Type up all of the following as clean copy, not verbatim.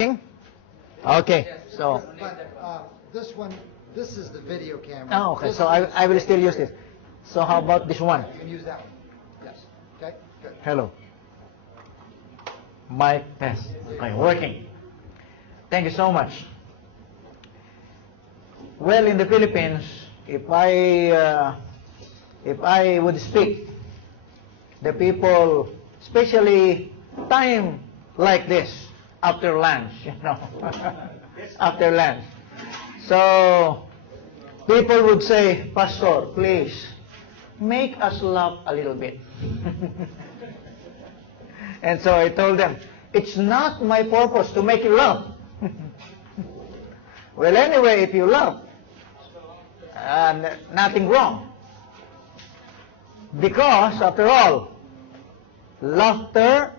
Okay, so. But this one, this is the video camera. Oh, okay, so I will still use this. So how about this one? You can use that one. Yes. Okay, good. Hello. Mic test. Okay, working. Thank you so much. Well, in the Philippines, if I would speak, the people, especially time like this, after lunch, after lunch. So, people would say, Pastor, please, make us laugh a little bit. And so I told them, it's not my purpose to make you laugh. Well, anyway, if you laugh, nothing wrong. Because, after all, laughter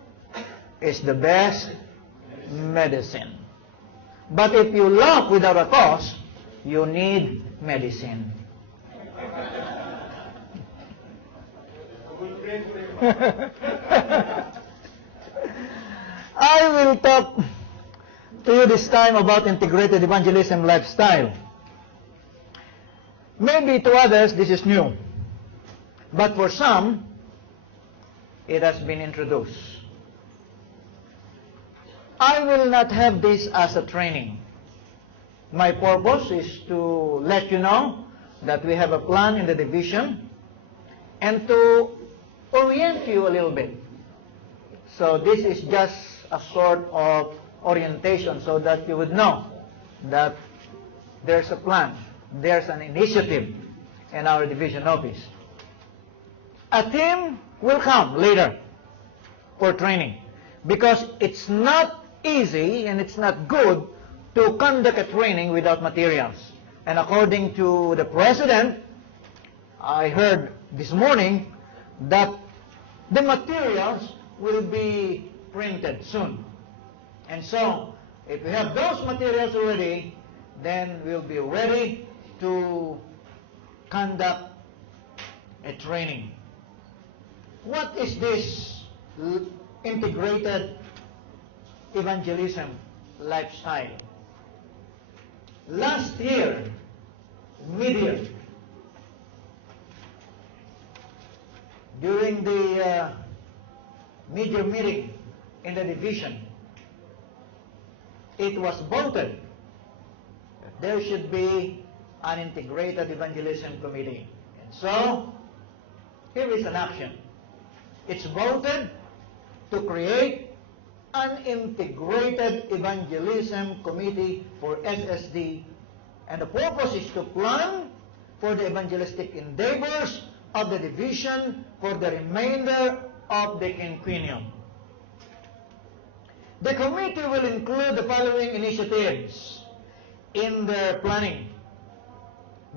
is the best medicine. But if you laugh without a cause, you need medicine. I will talk to you this time about integrated evangelism lifestyle. Maybe to others this is new, but for some it has been introduced. I will not have this as a training. My purpose is to let you know that we have a plan in the division and to orient you a little bit. So this is just a sort of orientation so that you would know that there's a plan, there's an initiative in our division office. A team will come later for training because it's not easy and it's not good to conduct a training without materials. And according to the president, I heard this morning that the materials will be printed soon. And so, if we have those materials already, then we'll be ready to conduct a training. What is this integrated evangelism lifestyle? Last year, mid-year, during the mid-year meeting in the division, it was voted that there should be an integrated evangelism committee. And so, here is an action. It's voted to create an integrated evangelism committee for SSD, and the purpose is to plan for the evangelistic endeavors of the division for the remainder of the quinquennium. The committee will include the following initiatives in their planning: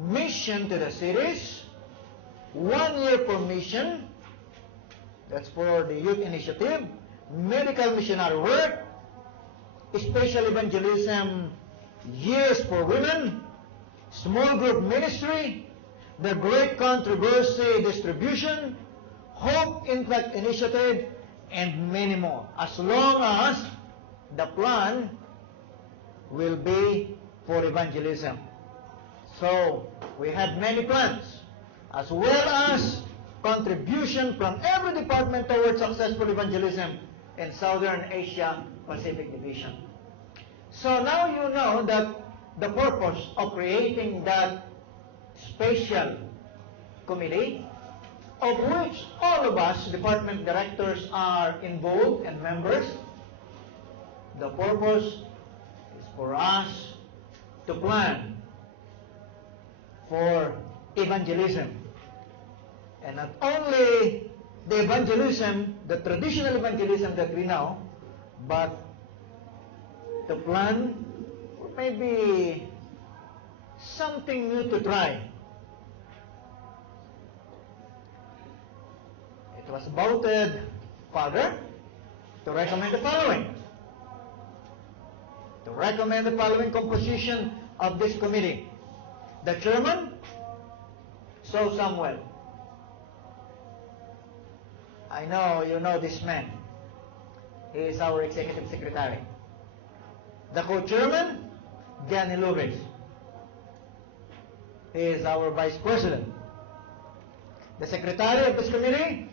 mission to the cities, 1 year for mission, that's for the youth initiative, medical missionary work, special evangelism years for women, small group ministry, the Great Controversy distribution, Hope Impact Initiative, and many more, as long as the plan will be for evangelism. So, we have many plans, as well as contribution from every department towards successful evangelism in Southern Asia Pacific Division. So now you know that the purpose of creating that special committee, of which all of us department directors are involved and members, the purpose is for us to plan for evangelism. And not only the evangelism, the traditional evangelism that we know, but to plan for maybe something new to try. It was voted, Father, to recommend the following. To recommend the following composition of this committee. The chairman, So Samuel. I know you know this man. He is our executive secretary. The co-chairman, Gianni Lopez. He is our vice president. The secretary of this committee,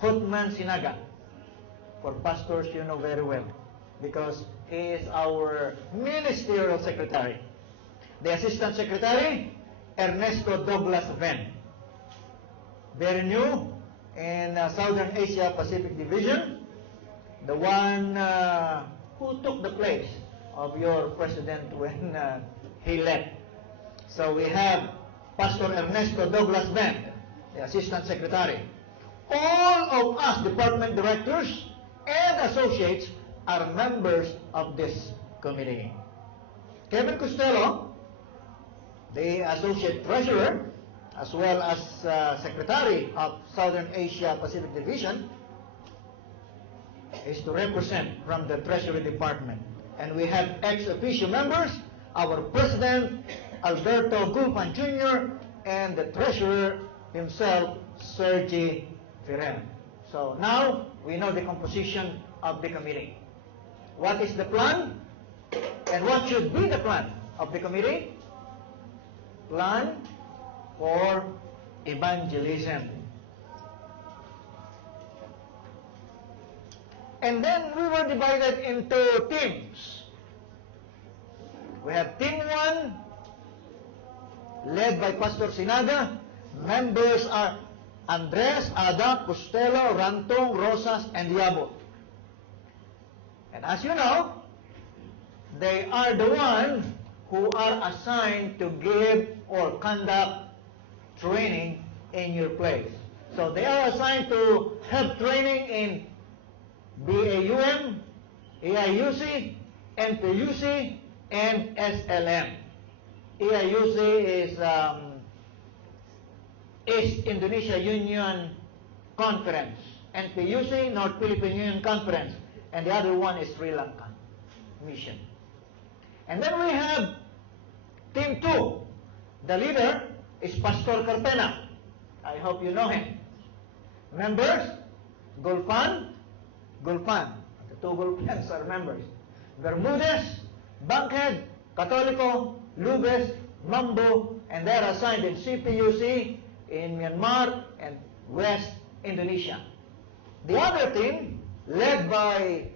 Hotman Sinaga. For pastors, you know very well, because he is our ministerial secretary. The assistant secretary, Ernesto Douglas Venn. Very new in Southern Asia Pacific Division, the one who took the place of your president when he left. So we have Pastor Ernesto Douglas Venn, the assistant secretary. All of us department directors and associates are members of this committee. Kevin Costello, the associate treasurer, as well as secretary of Southern Asia Pacific Division, is to represent from the Treasury Department. And we have ex-officio members, our President, Alberto Gulpan Jr., and the Treasurer himself, Sergi Ferrer. So now, we know the composition of the committee. What is the plan? And what should be the plan of the committee? Plan for evangelism. And then we were divided into teams. We have team 1, led by Pastor Sinaga. Members are Andres, Ada, Costello, Rantong, Rosas, and Yabo. And as you know, they are the ones who are assigned to give or conduct training in your place. So they are assigned to have training in BAUM, AIUC, NPUC, and SLM. AIUC is East Indonesia Union Conference. NPUC, North Philippine Union Conference. And the other one is Sri Lanka Mission. And then we have Team 2. The leader is Pastor Carpena. I hope you know him. Members, Gulpan. The two Gulpans are members. Bermudez, Bankhead, Catolico, Lubes, Mambo, and they are assigned in CPUC, in Myanmar, and West Indonesia. The other team, led by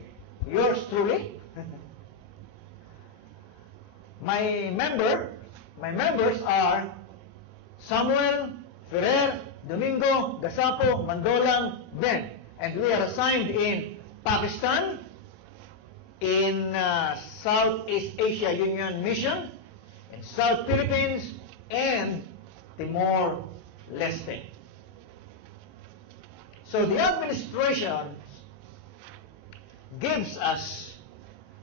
yours truly, my members are Samuel, Ferrer, Domingo, Gasapo, Mandolang, Ben. And we are assigned in Pakistan, in Southeast Asia Union Mission, in South Philippines, and Timor-Leste. So the administration gives us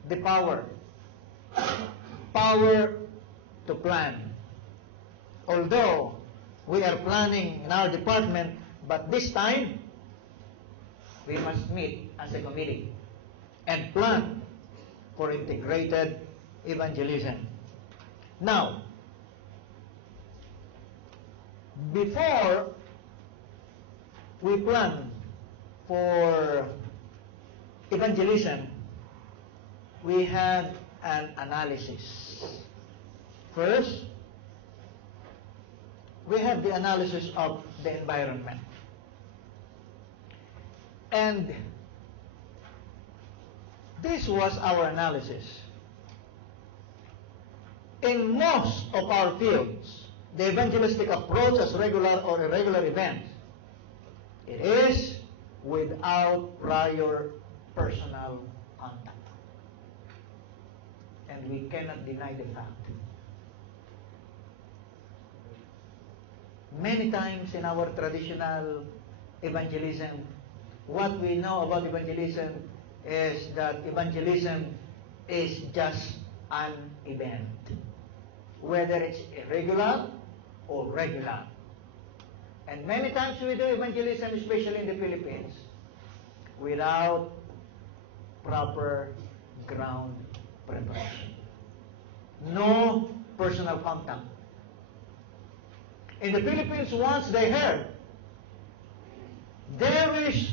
the power to plan. Although we are planning in our department, but this time we must meet as a committee and plan for integrated evangelism. Now, before we plan for evangelism, we have an analysis. First, we have the analysis of the environment. And this was our analysis. In most of our fields, the evangelistic approach as regular or irregular events, it is without prior personal contact. And we cannot deny the fact. Many times in our traditional evangelism, what we know about evangelism is that evangelism is just an event, whether it's irregular or regular. And many times we do evangelism, especially in the Philippines, without proper ground preparation. No personal contact. In the Philippines, once they heard there is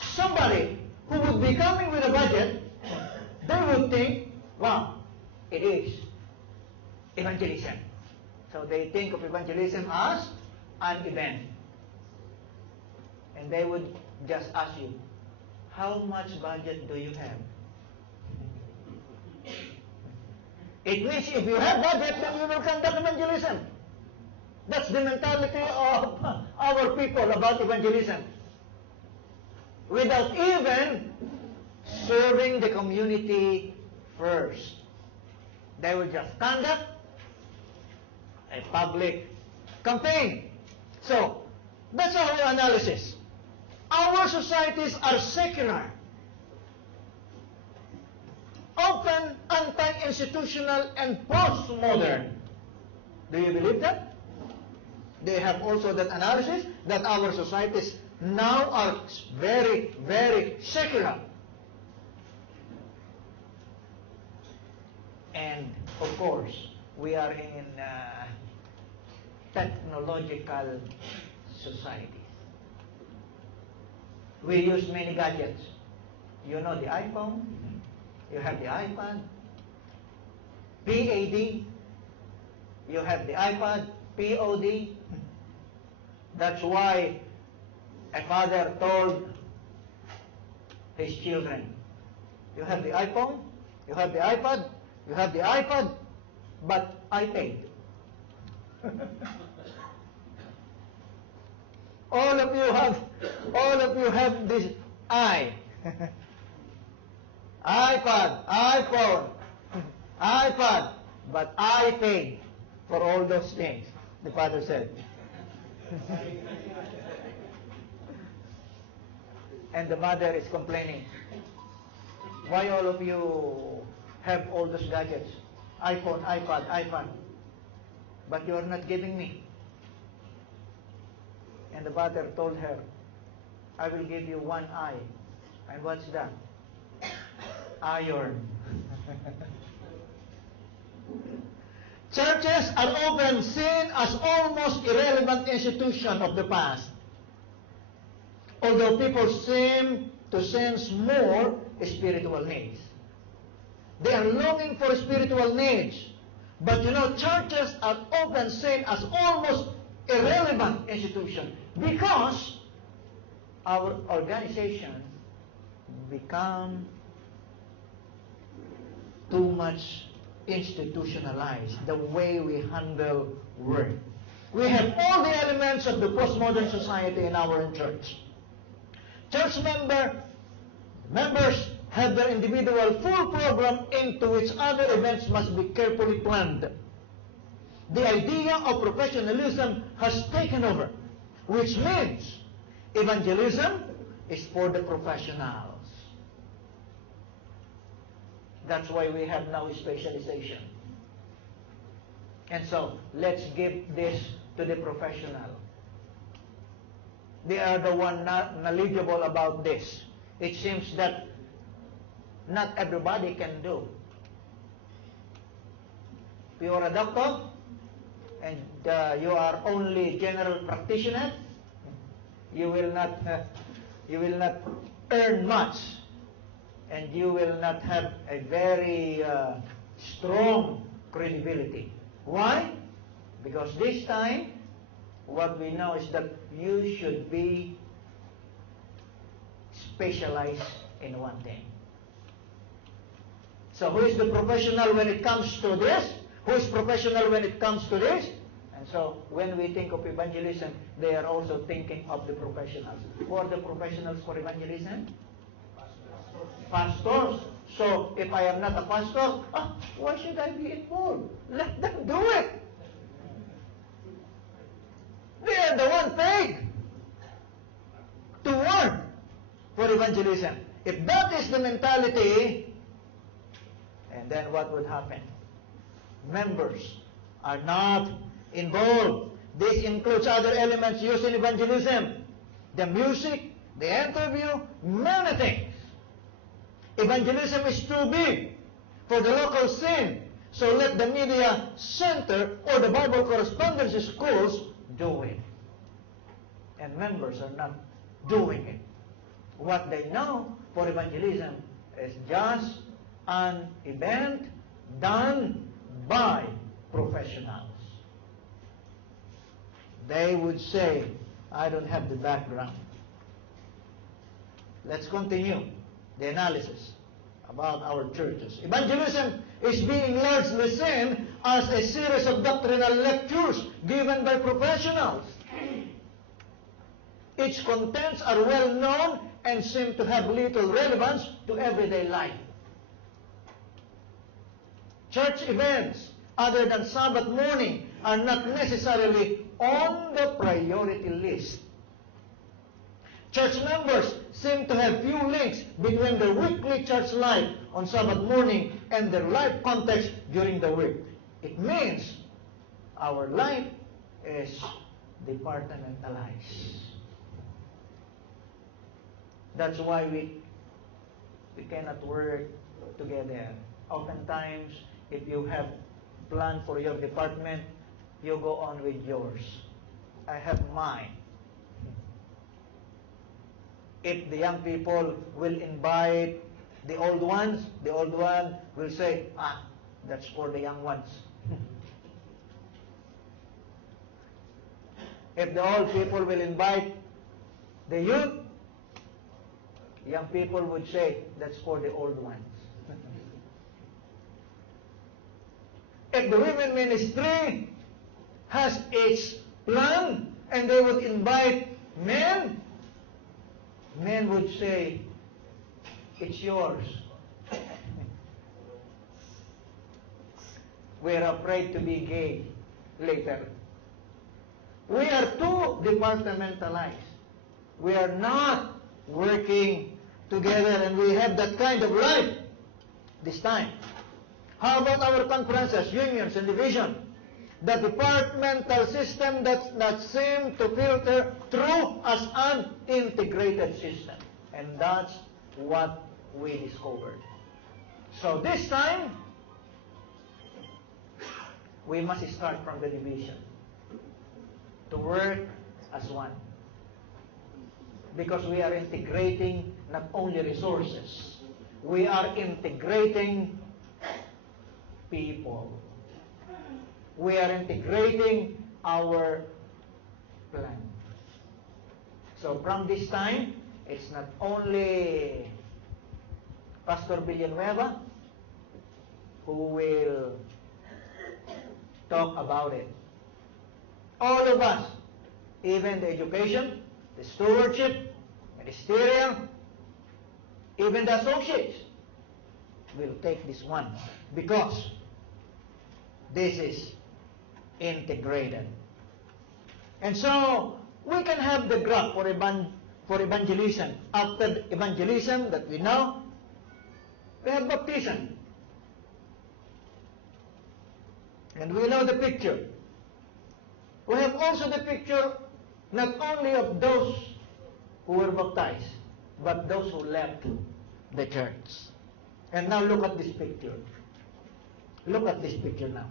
somebody who would be coming with a budget, they would think, wow, it is evangelism. So they think of evangelism as an event. And they would just ask you, how much budget do you have? It means if you have budget, then you will conduct evangelism. That's the mentality of our people about evangelism. Without even serving the community first. They will just conduct a public campaign. So, that's our analysis. Our societies are secular, open, anti-institutional, and postmodern. Do you believe that? They have also that analysis that our societies now are very, very secular. And, of course, we are in technological societies. We use many gadgets. You know the iPhone, you have the iPad, PAD, you have the iPad, POD. That's why a father told his children, you have the iPhone, you have the iPad, you have the iPad, but I paid. All of you have this iPad, iPhone, iPad, but I paid for all those things, the father said. And the mother is complaining, why all of you have all those gadgets, iPhone, iPad, iPad, but you are not giving me? And the father told her, I will give you one eye. And what's that? Iron. Churches are often seen as almost irrelevant institution of the past. Although people seem to sense more spiritual needs. They are longing for spiritual needs. But you know, churches are often seen as almost irrelevant institution because our organization become too much institutionalized, the way we handle work. We have all the elements of the postmodern society in our church. Church members have their individual full program into which other events must be carefully planned. The idea of professionalism has taken over, which means evangelism is for the professionals. That's why we have now specialization. And so, let's give this to the professional. They are the one not knowledgeable about this. It seems that not everybody can do. If you are a doctor and you are only general practitioner, you will not earn much, and you will not have a very strong credibility. Why? Because this time, what we know is that you should be specialized in one thing. So who is the professional when it comes to this? Who is professional when it comes to this? And so when we think of evangelism, they are also thinking of the professionals. Who are the professionals for evangelism? Pastors. So if I am not a pastor, why should I be involved? Let them do it. They are the one paid to work for evangelism. If that is the mentality, and then what would happen? Members are not involved. This includes other elements used in evangelism. The music, the interview, many things. Evangelism is too big for the local scene. So let the media center or the Bible correspondence schools do it. And members are not doing it. What they know for evangelism is just an event done by professionals. They would say, I don't have the background. Let's continue the analysis about our churches. Evangelism is being largely seen as a series of doctrinal lectures given by professionals. Its contents are well known and seem to have little relevance to everyday life. Church events other than Sabbath morning are not necessarily on the priority list. Church members seem to have few links between their weekly church life on Sabbath morning and their life context during the week. It means our life is departmentalized. That's why we cannot work together. Oftentimes, if you have plan for your department, you go on with yours. I have mine. If the young people will invite the old ones, the old one will say, that's for the young ones. If the old people will invite the youth, young people would say, that's for the old ones. If the women ministry has its plan and they would invite men, men would say, it's yours. We are afraid to be gay later. We are too departmentalized. We are not working together, and we have that kind of life this time. How about our conferences, unions, and division? The departmental system that seems to filter through as an integrated system. And that's what we discovered. So this time, we must start from the division to work as one. Because we are integrating not only resources, we are integrating people. We are integrating our plan. So from this time, it's not only Pastor Villenueva who will talk about it. All of us, even the education, the stewardship, ministerial, even the associates, will take this one because this is integrated. And so, we can have the graph for evangelism. After evangelism that we know, we have baptism. And we know the picture. We have also the picture not only of those who were baptized, but those who left the church. And now look at this picture. Look at this picture now.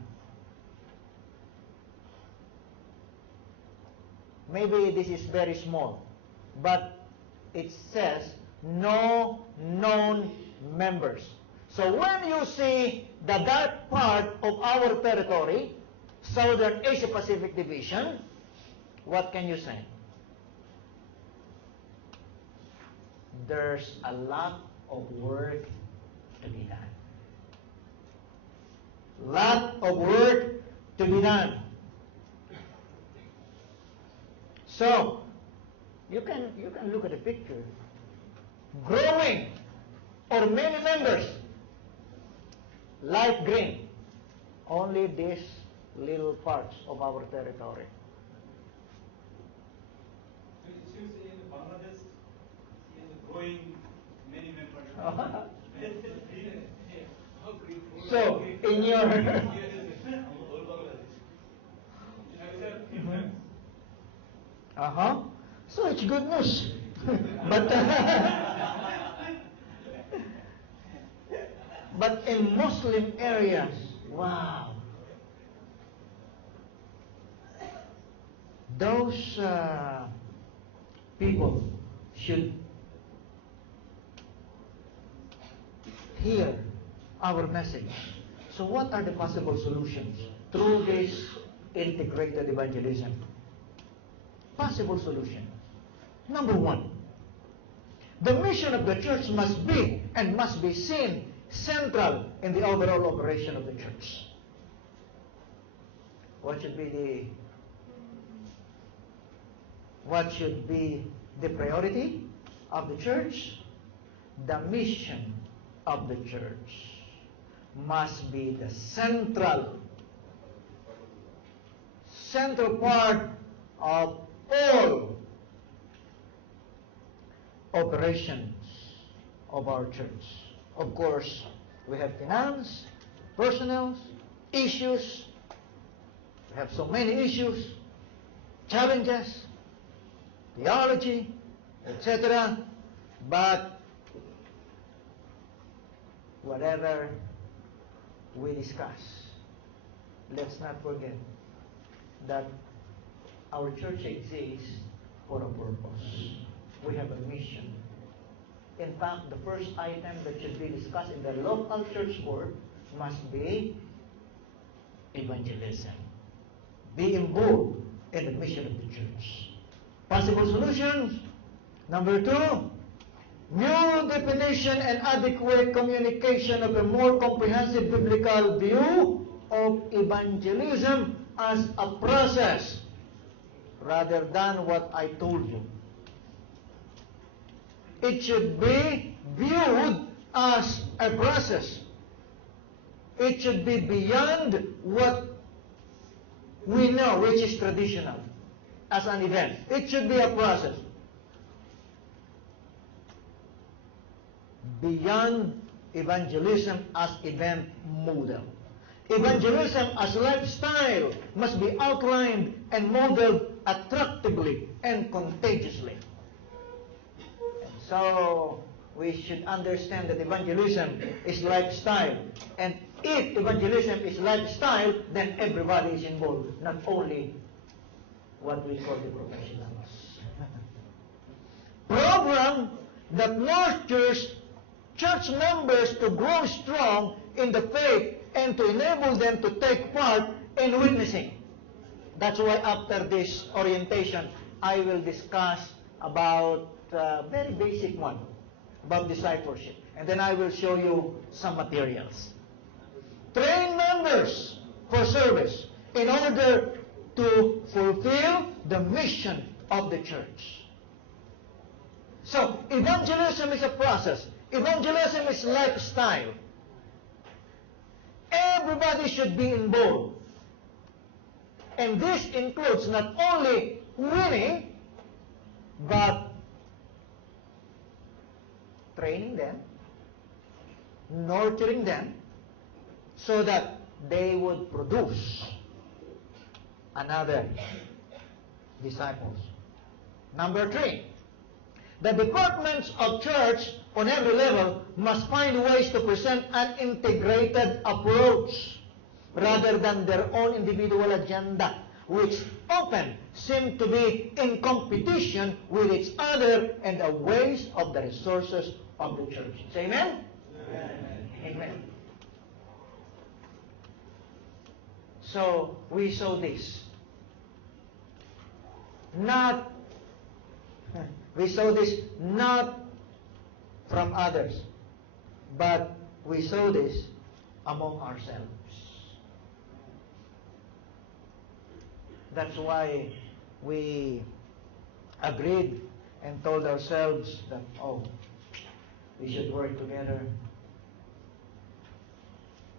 Maybe this is very small, but it says no known members. So when you see the dark part of our territory, Southern Asia Pacific Division, what can you say? There's a lot of work to be done. Lot of work to be done. So, you can look at the picture. Growing or many members. Light green. Only these little parts of our territory. It seems in Bangladesh, he is growing many members. So, in your... So it's good news. But in Muslim areas, wow. Those people should hear our message. So what are the possible solutions through this integrated evangelism? Possible solution. Number one, the mission of the church must be and must be seen central in the overall operation of the church. What should be the priority of the church? The mission of the church must be the central part of all operations of our church. Of course, we have finance, personnel, issues. We have so many issues, challenges, theology, etc. But whatever we discuss, let's not forget that our church exists for a purpose. We have a mission. In fact, the first item that should be discussed in the local church board must be evangelism. Be involved in the mission of the church. Possible solutions. Number two, new definition and adequate communication of a more comprehensive biblical view of evangelism as a process rather than what I told you. It should be viewed as a process. It should be beyond what we know, which is traditional, as an event. It should be a process. Beyond evangelism as event model. Evangelism as lifestyle must be outlined and modeled attractively and contagiously. And so we should understand that evangelism is lifestyle. And if evangelism is lifestyle, then everybody is involved, not only what we call the professionals. Program that nurtures church members to grow strong in the faith and to enable them to take part in witnessing. That's why after this orientation, I will discuss about a very basic one, about discipleship. And then I will show you some materials. Train members for service in order to fulfill the mission of the church. So, evangelism is a process. Evangelism is lifestyle. Everybody should be involved. And this includes not only winning, but training them, nurturing them, so that they would produce another disciples. Number three, the departments of church on every level must find ways to present an integrated approach rather than their own individual agenda, which often seem to be in competition with each other and the ways of the resources of the church. Say amen? Amen. Amen. So, we saw this. We saw this not from others, but we saw this among ourselves. That's why we agreed and told ourselves that, we should work together.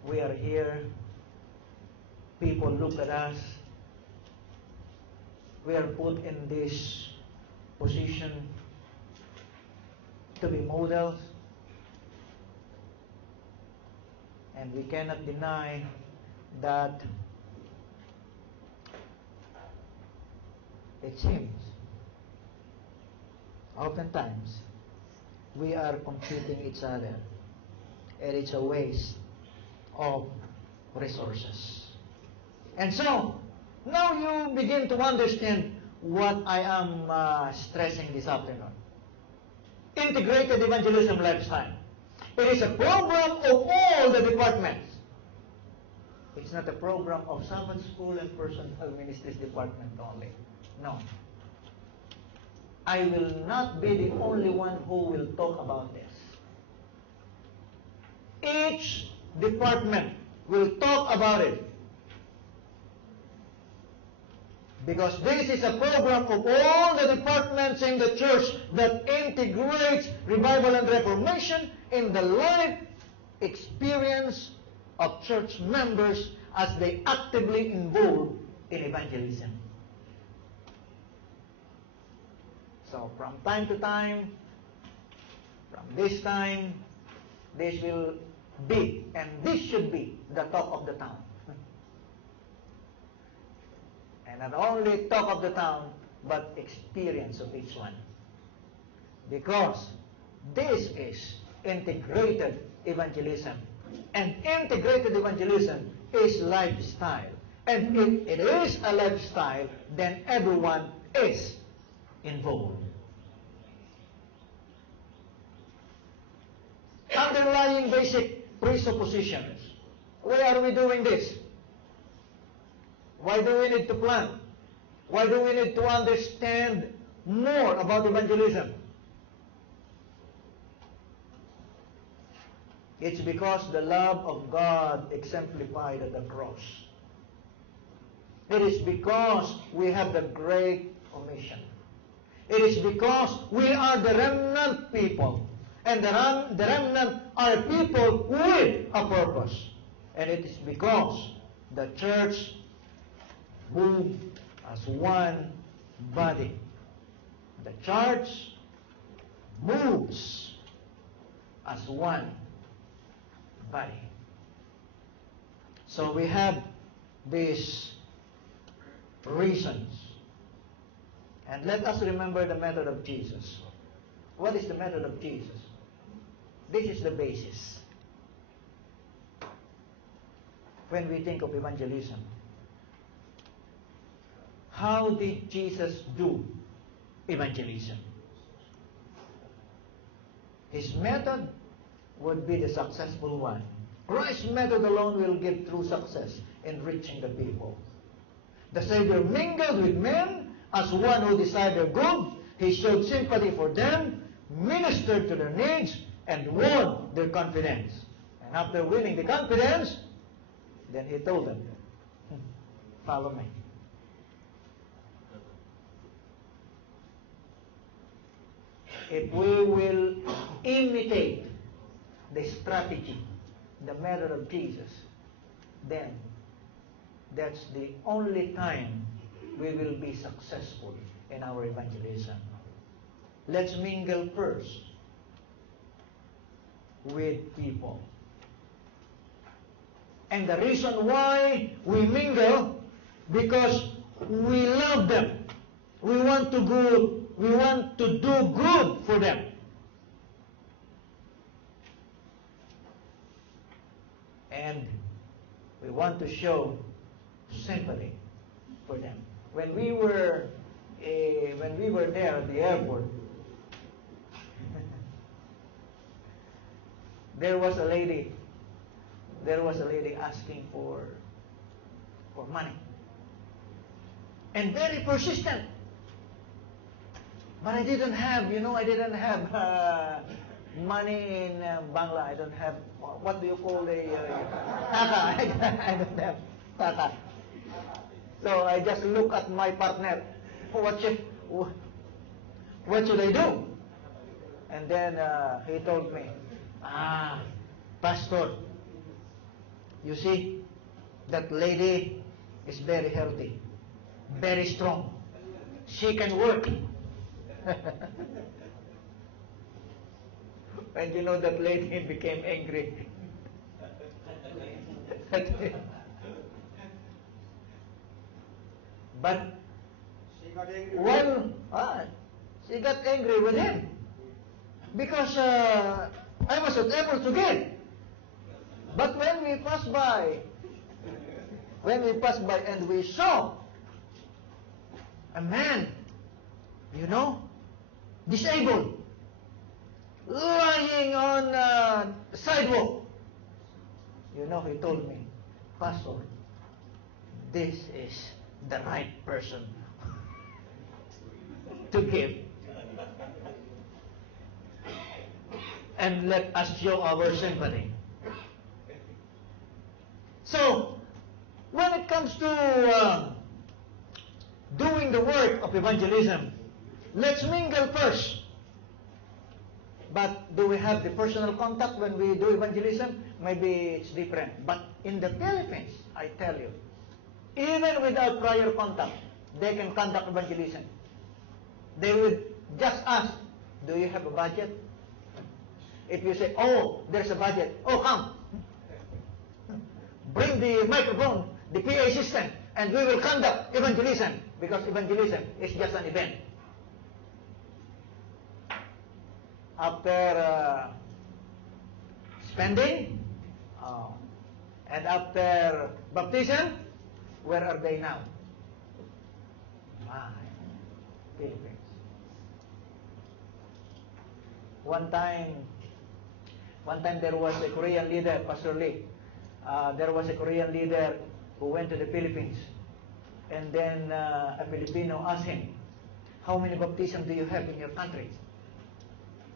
We are here. People look at us. We are put in this position to be models. And we cannot deny that it seems oftentimes we are competing each other, and it's a waste of resources. And so, now you begin to understand what I am stressing this afternoon. Integrated evangelism lifestyle. It is a program of all the departments It's not a program of Sabbath School and Personal Ministries Department only. No. I will not be the only one who will talk about this. Each department will talk about it. Because this is a program of all the departments in the church that integrates revival and reformation in the life experience of church members as they actively involve in evangelism. So from time to time, from this time, this will be, and this should be, the talk of the town. And not only talk of the town, but experience of each one. Because this is integrated evangelism. And integrated evangelism is lifestyle. And if it is a lifestyle, then everyone is involved. Underlying basic presuppositions. Why are we doing this? Why do we need to plan? Why do we need to understand more about evangelism? It's because the love of God exemplified at the cross. It is because we have the Great Commission. It is because we are the remnant people. And the remnant are people with a purpose. And it is because the church moves as one body. The church moves as one body. So we have these reasons. And let us remember the method of Jesus. What is the method of Jesus? This is the basis. When we think of evangelism, how did Jesus do evangelism? His method would be the successful one. Christ's method alone will give true success in reaching the people. The Savior mingled with men as one who desired their good. He showed sympathy for them, ministered to their needs, and won their confidence. And after winning the confidence, then he told them, follow me. If we will imitate the strategy, the method of Jesus, then that's the only time we will be successful in our evangelism. Let's mingle first with people. And the reason why we mingle, because we love them. We want to do good for them. And we want to show sympathy for them. When we were there at the airport, there was a lady asking for money, and very persistent. But I didn't have money in Bangla. I don't have, what do you call taka? I don't have taka. So I just look at my partner. What should I do? And then he told me, Pastor, you see, that lady is very healthy, very strong. She can work. And you know, that lady became angry. But she got angry with him because I was not able to give. But when we passed by and we saw a man, disabled, lying on the sidewalk, he told me, Pastor, this is the right person to give. And let us show our sympathy. So, when it comes to doing the work of evangelism, let's mingle first. But do we have the personal contact when we do evangelism? Maybe it's different. But in the Philippines, I tell you, even without prior contact, they can conduct evangelism. They would just ask, do you have a budget? If you say, oh, there's a budget, oh, come. Bring the microphone, the PA system, and we will conduct evangelism. Because evangelism is just an event. After spending, and after baptism, where are they now? My Philippines. One time there was a Korean leader, Pastor Lee. There was a Korean leader who went to the Philippines. And then a Filipino asked him, how many baptisms do you have in your country?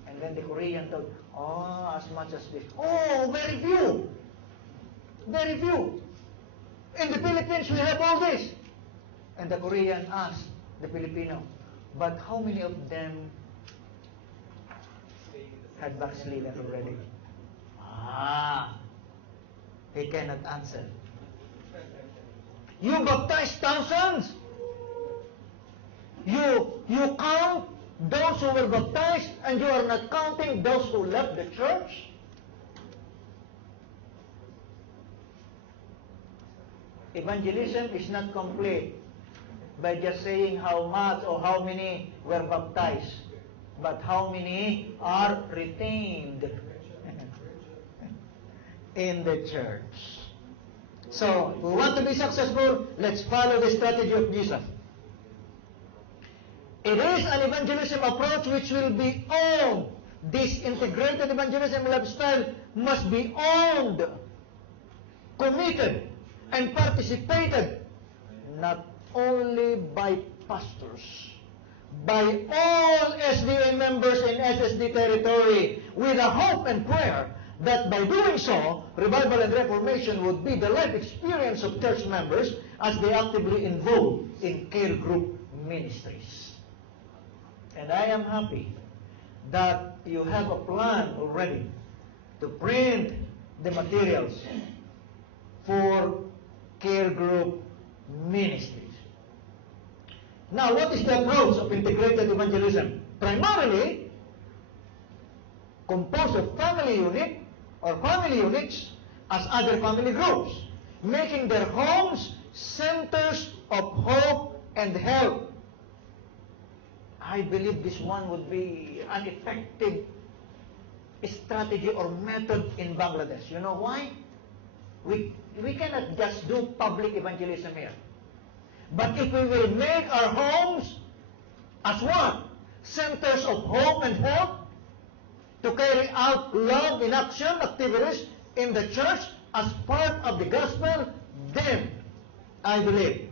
And then the Korean told, oh, as much as this. Oh, very few. Very few. In the Philippines, we have all this. And the Korean asked the Filipino, but how many of them had backslidden already? He cannot answer. You baptize thousands. You count those who were baptized, and you are not counting those who left the church? Evangelism is not complete by just saying how much or how many were baptized, but how many are retained in the church. So, we want to be successful, let's follow the strategy of Jesus. It is an evangelism approach which will be owned. This integrated evangelism lifestyle must be owned, committed, and participated not only by pastors, by all SDA members in SSD territory, with a hope and prayer that by doing so, revival and reformation would be the life experience of church members as they actively involve in care group ministries. And I am happy that you have a plan already to print the materials for care group ministries. Now, what is the approach of integrated evangelism? Primarily composed of family unit or family units as other family groups, making their homes centers of hope and help. I believe this one would be an effective strategy or method in Bangladesh. You know why? We cannot just do public evangelism here. But if we will make our homes as what? Centers of hope and help, to carry out love in action activities in the church as part of the gospel, then I believe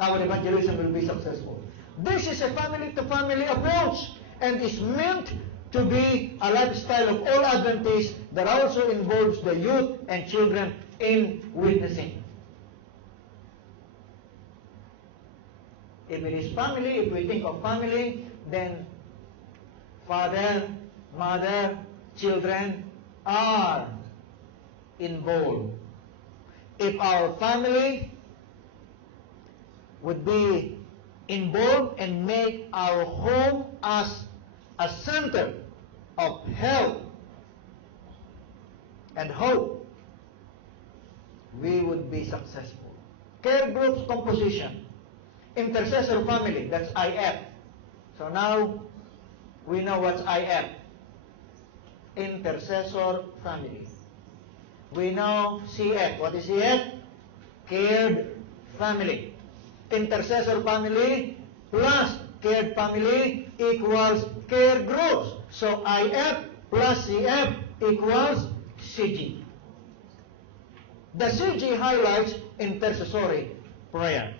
our evangelism will be successful. This is a family-to-family approach and is meant to be a lifestyle of all Adventists that also involves the youth and children in witnessing. If it is family, if we think of family, then father, mother, children are involved. If our family would be involved and make our home as a center of help and hope, we would be successful. Care groups composition. Intercessor family, that's IF. So now, we know what's IF. Intercessor family. We know CF. What is CF? Cared family. Intercessor family plus cared family equals care groups. So IF plus CF equals CG. The CG highlights intercessory prayer.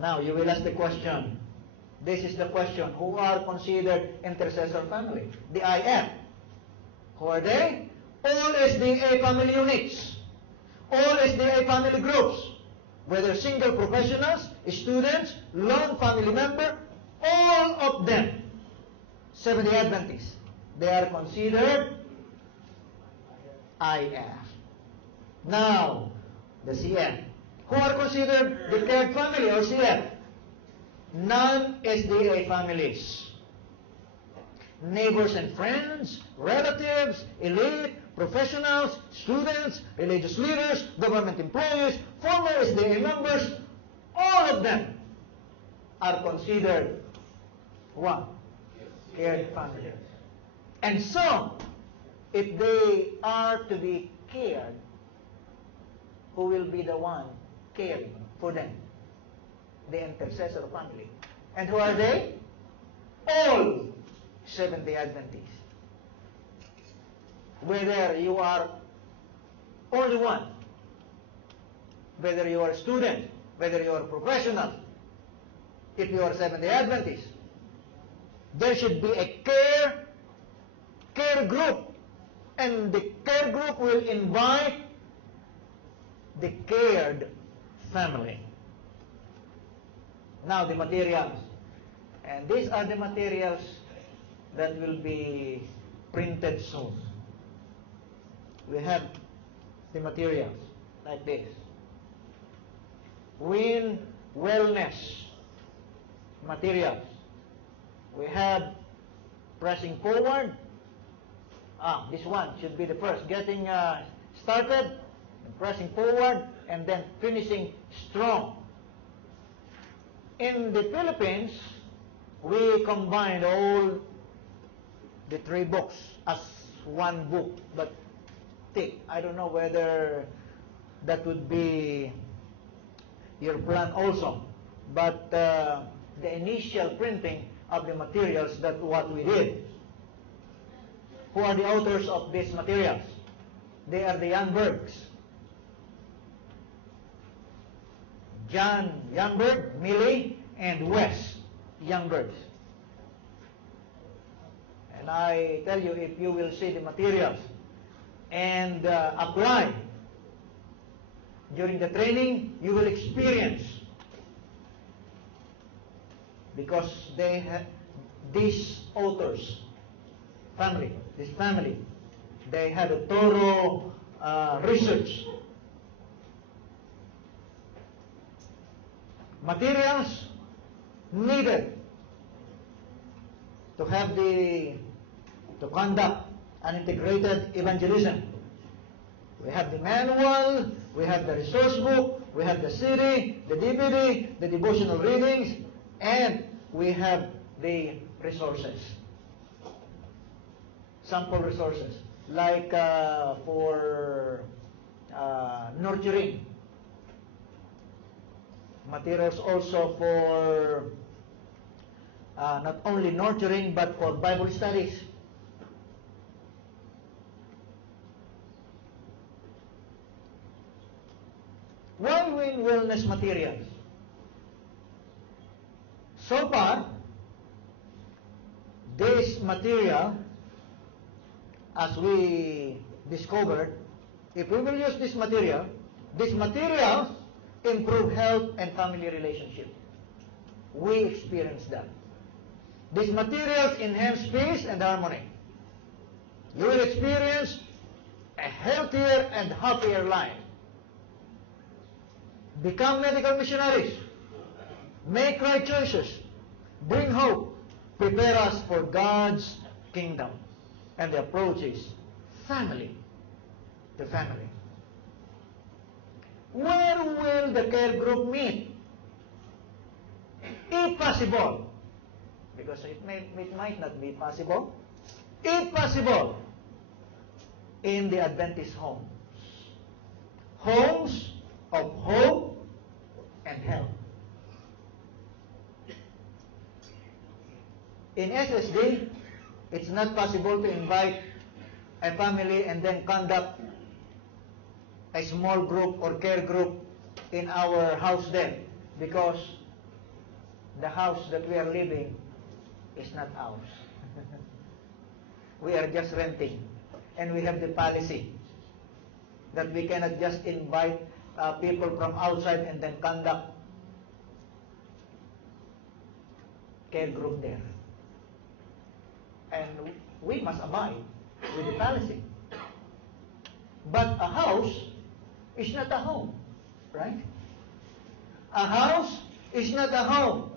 Now you will ask the question. This is the question. Who are considered intercessor family? The IF. Who are they? All SDA family units. All SDA family groups. Whether single professionals, students, lone family member, all of them, Seventh-day Adventists, they are considered IF. Now, the CF. Who are considered declared family or CF? Non-SDA families. Neighbors and friends, relatives, elite, professionals, students, religious leaders, government employees, former SDA members, all of them are considered what? Cared family. And so, if they are to be cared, who will be the one caring for them? The intercessor family. And who are they? All Seventh-day Adventists. Whether you are only one, whether you are a student, whether you are a professional, if you are Seventh-day Adventist, there should be a care group, and the care group will invite the cared family. Now the materials, and these are the materials that will be printed soon. We have the materials like this. Wellness materials. We have pressing forward. This one should be the first. Getting started, pressing forward, and then finishing strong. In the Philippines, we combined all the three books as one book, but thick. I don't know whether that would be your plan also. But the initial printing of the materials, that's what we did. Who are the authors of these materials? They are the Youngbergs. John Youngberg, Millie, and Wes Youngbergs. And I tell you, if you will see the materials and apply during the training, you will experience, because they have these authors, this family, they had a thorough research. Materials needed to conduct an integrated evangelism. We have the manual, we have the resource book, we have the CD, the DVD, the devotional readings, and we have the resources. Sample resources, like for nurturing. Materials also for not only nurturing, but for Bible studies. Why wellness materials? So far, this material, as we discovered, if we will use this material, these materials improve health and family relationship. We experience that. These materials enhance peace and harmony. You will experience a healthier and happier life. Become medical missionaries. Make right choices. Bring hope. Prepare us for God's kingdom. And the approach is family to family. Where will the care group meet? If possible, because it might not be possible, if possible, in the Adventist homes. Homes of hope and help. In SSD, it's not possible to invite a family and then conduct a small group or care group in our house there, because the house that we are living is not ours. We are just renting, and we have the policy that we cannot just invite people from outside and then conduct care group there. And we must abide with the policy. But a house is not a home, right? A house is not a home.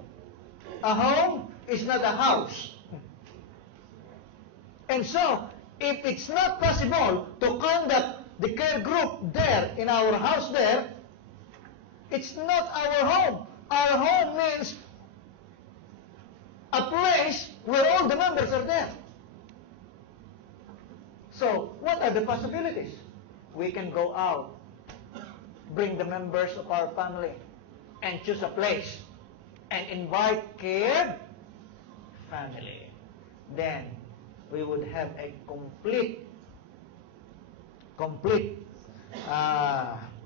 A home is not a house. And so, if it's not possible to conduct the care group there in our house there, it's not our home. Our home means a place where all the members are there. So, what are the possibilities? We can go out, bring the members of our family, and choose a place, and invite care family. Then, we would have a complete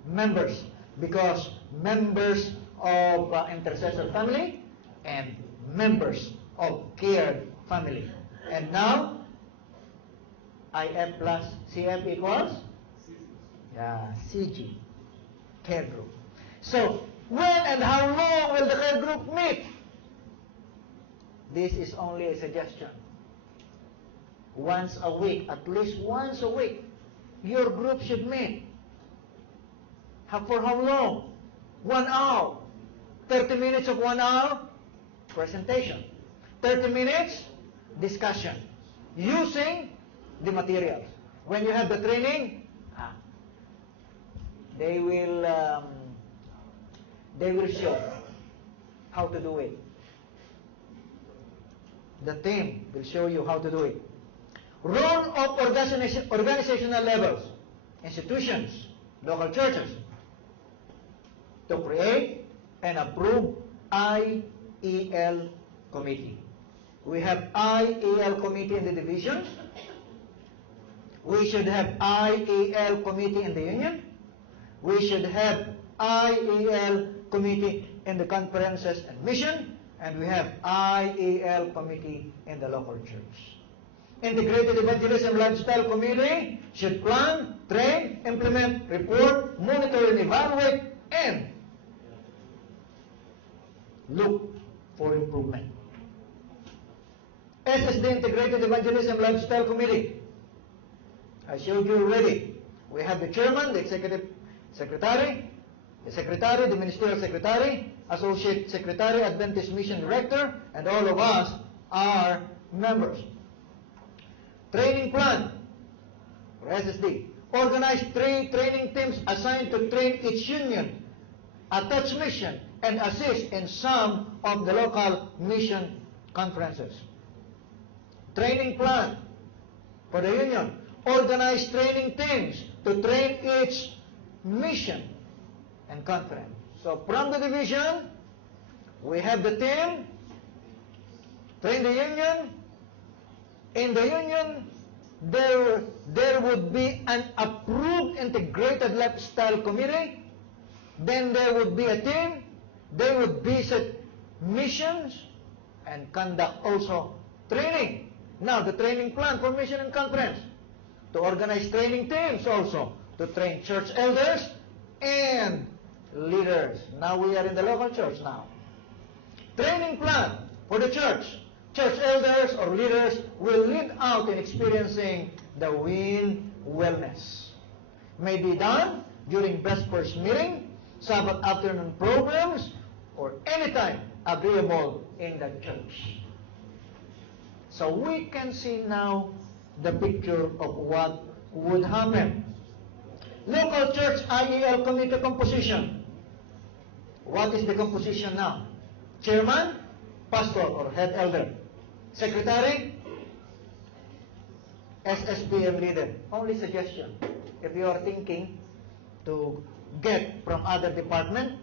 members, because members of intercessor family and members of care family. And now, IF plus CF equals CG, care group. So, when and how long will the care group meet? This is only a suggestion. Once a week, at least once a week, your group should meet. For how long? 1 hour. 30 minutes of 1 hour, presentation. 30 minutes, discussion. Using the materials. When you have the training, they will show how to do it. The team will show you how to do it. Role of organizational levels, institutions, local churches, to create and approve IEL committee. We have IEL committee in the divisions. We should have IEL committee in the union. We should have IEL committee in the conferences and mission. And we have IEL committee in the local church. Integrated Evangelism Lifestyle Committee should plan, train, implement, report, monitor, and evaluate, and look for improvement. SSD Integrated Evangelism Lifestyle Committee. I showed you already. We have the chairman, the executive secretary, the ministerial secretary, associate secretary, Adventist mission director, and all of us are members. Training plan for SSD. Organize 3 training teams assigned to train each union, attach mission, and assist in some of the local mission conferences. Training plan for the union. Organize training teams to train each mission and conference. So from the division, we have the team, train the union. In the union, there would be an approved integrated lifestyle committee. Then there would be a team. They would visit missions and conduct also training. Now, the training plan for mission and conference. To organize training teams also. To train church elders and leaders. Now we are in the local church now. Training plan for the church. Church elders or leaders will lead out in experiencing the wellness. May be done during Vespers meeting, Sabbath afternoon programs, or anytime agreeable in the church. So we can see now the picture of what would happen. Local church IEL committee composition. What is the composition now? Chairman, pastor or head elder. Secretary, SSBM leader. Only suggestion. If you are thinking to get from other department,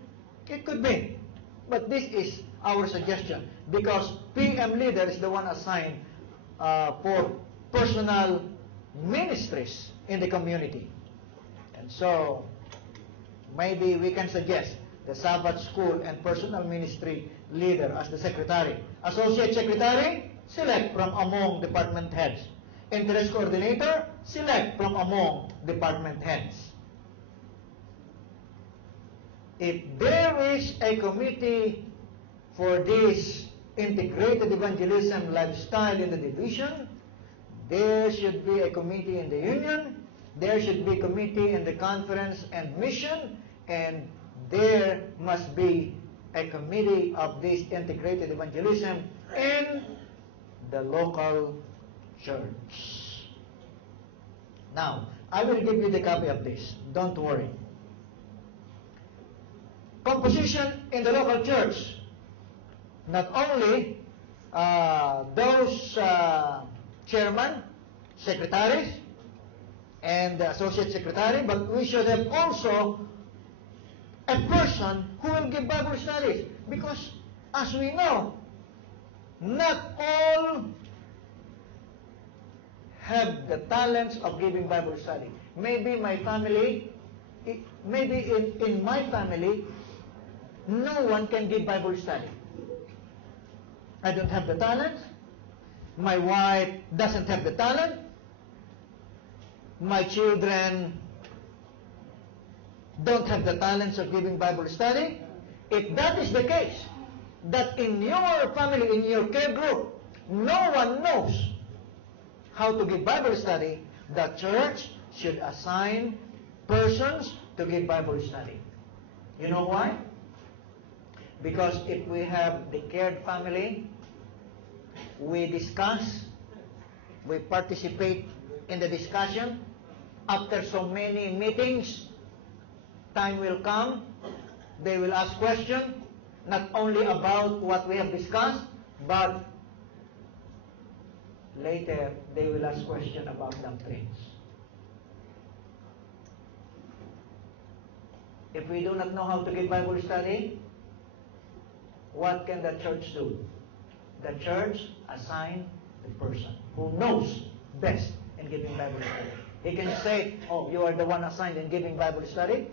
it could be. But this is our suggestion, because PM leader is the one assigned for personal ministries in the community. And so, Maybe we can suggest the Sabbath school and personal ministry leader as the secretary. Associate secretary, select from among department heads. Interest coordinator, select from among department heads. If there is a committee for this integrated evangelism lifestyle in the division, there should be a committee in the union, there should be a committee in the conference and mission, and there must be a committee of this integrated evangelism in the local church. Now, I will give you the copy of this. Don't worry. Composition in the local church. Not only those chairman, secretaries, and the associate secretary, but we should have also a person who will give Bible studies. Because, as we know, not all have the talents of giving Bible study. Maybe my family, maybe in my family, no one can give Bible study. I don't have the talent. My wife doesn't have the talent. My children don't have the talents of giving Bible study. If that is the case, that in your family, in your care group, no one knows how to give Bible study, the church should assign persons to give Bible study. You know why? Because if we have the cared family, we discuss, we participate in the discussion. After so many meetings, time will come, they will ask questions, not only about what we have discussed, but later they will ask questions about doctrines. If we do not know how to give Bible study, what can the church do? The church assign the person who knows best in giving Bible study. He can say, oh, you are the one assigned in giving Bible study.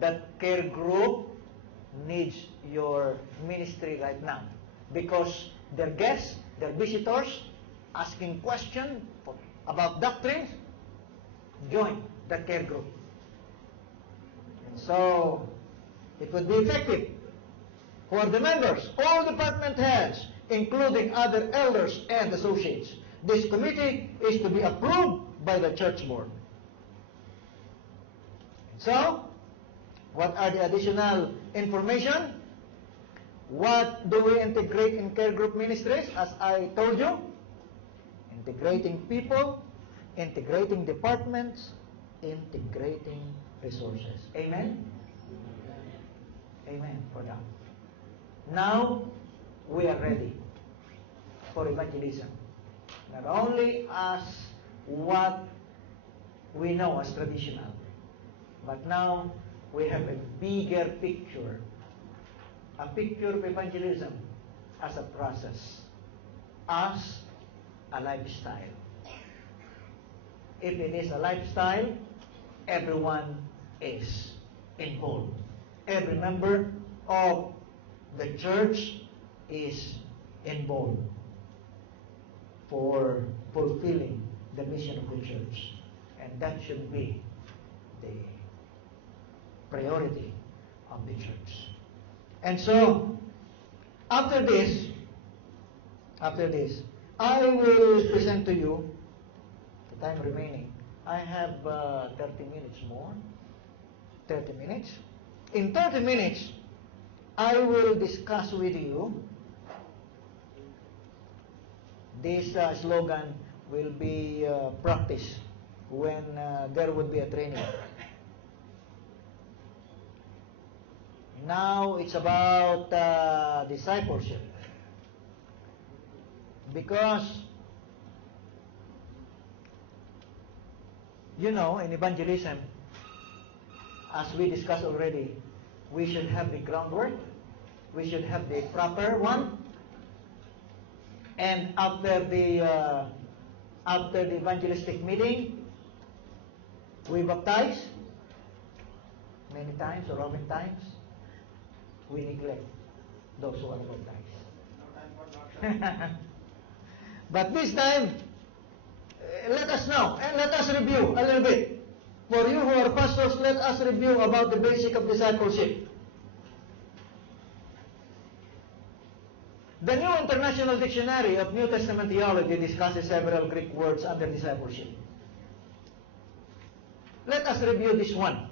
That care group needs your ministry right now. Because their guests, their visitors, asking questions about doctrines, join that care group. And so, it would be effective for the members, all department heads, including other elders and associates. This committee is to be approved by the church board. So, what are the additional information? What do we integrate in care group ministries? As I told you, integrating people, integrating departments, integrating resources. Amen? Amen for that. Now, we are ready for evangelism. Not only as what we know as traditional, but now we have a bigger picture. A picture of evangelism as a process, as a lifestyle. If it is a lifestyle, everyone is involved. Every member of the church is involved for fulfilling the mission of the church. And that should be the priority of the church. And so, after this, I will present to you, the time remaining, I have 30 minutes more. 30 minutes. In 30 minutes, I will discuss with you. This slogan will be practiced when there would be a training. Now it's about discipleship. Because, you know, in evangelism, as we discussed already, we should have the groundwork, we should have the proper one, and after the evangelistic meeting, we baptize, many times or oftentimes, we neglect those who are baptized. No time for doctor. But this time, let us know and let us review a little bit. For you who are pastors, let us review about the basic of discipleship. The New International Dictionary of New Testament Theology discusses several Greek words under discipleship. Let us review this one.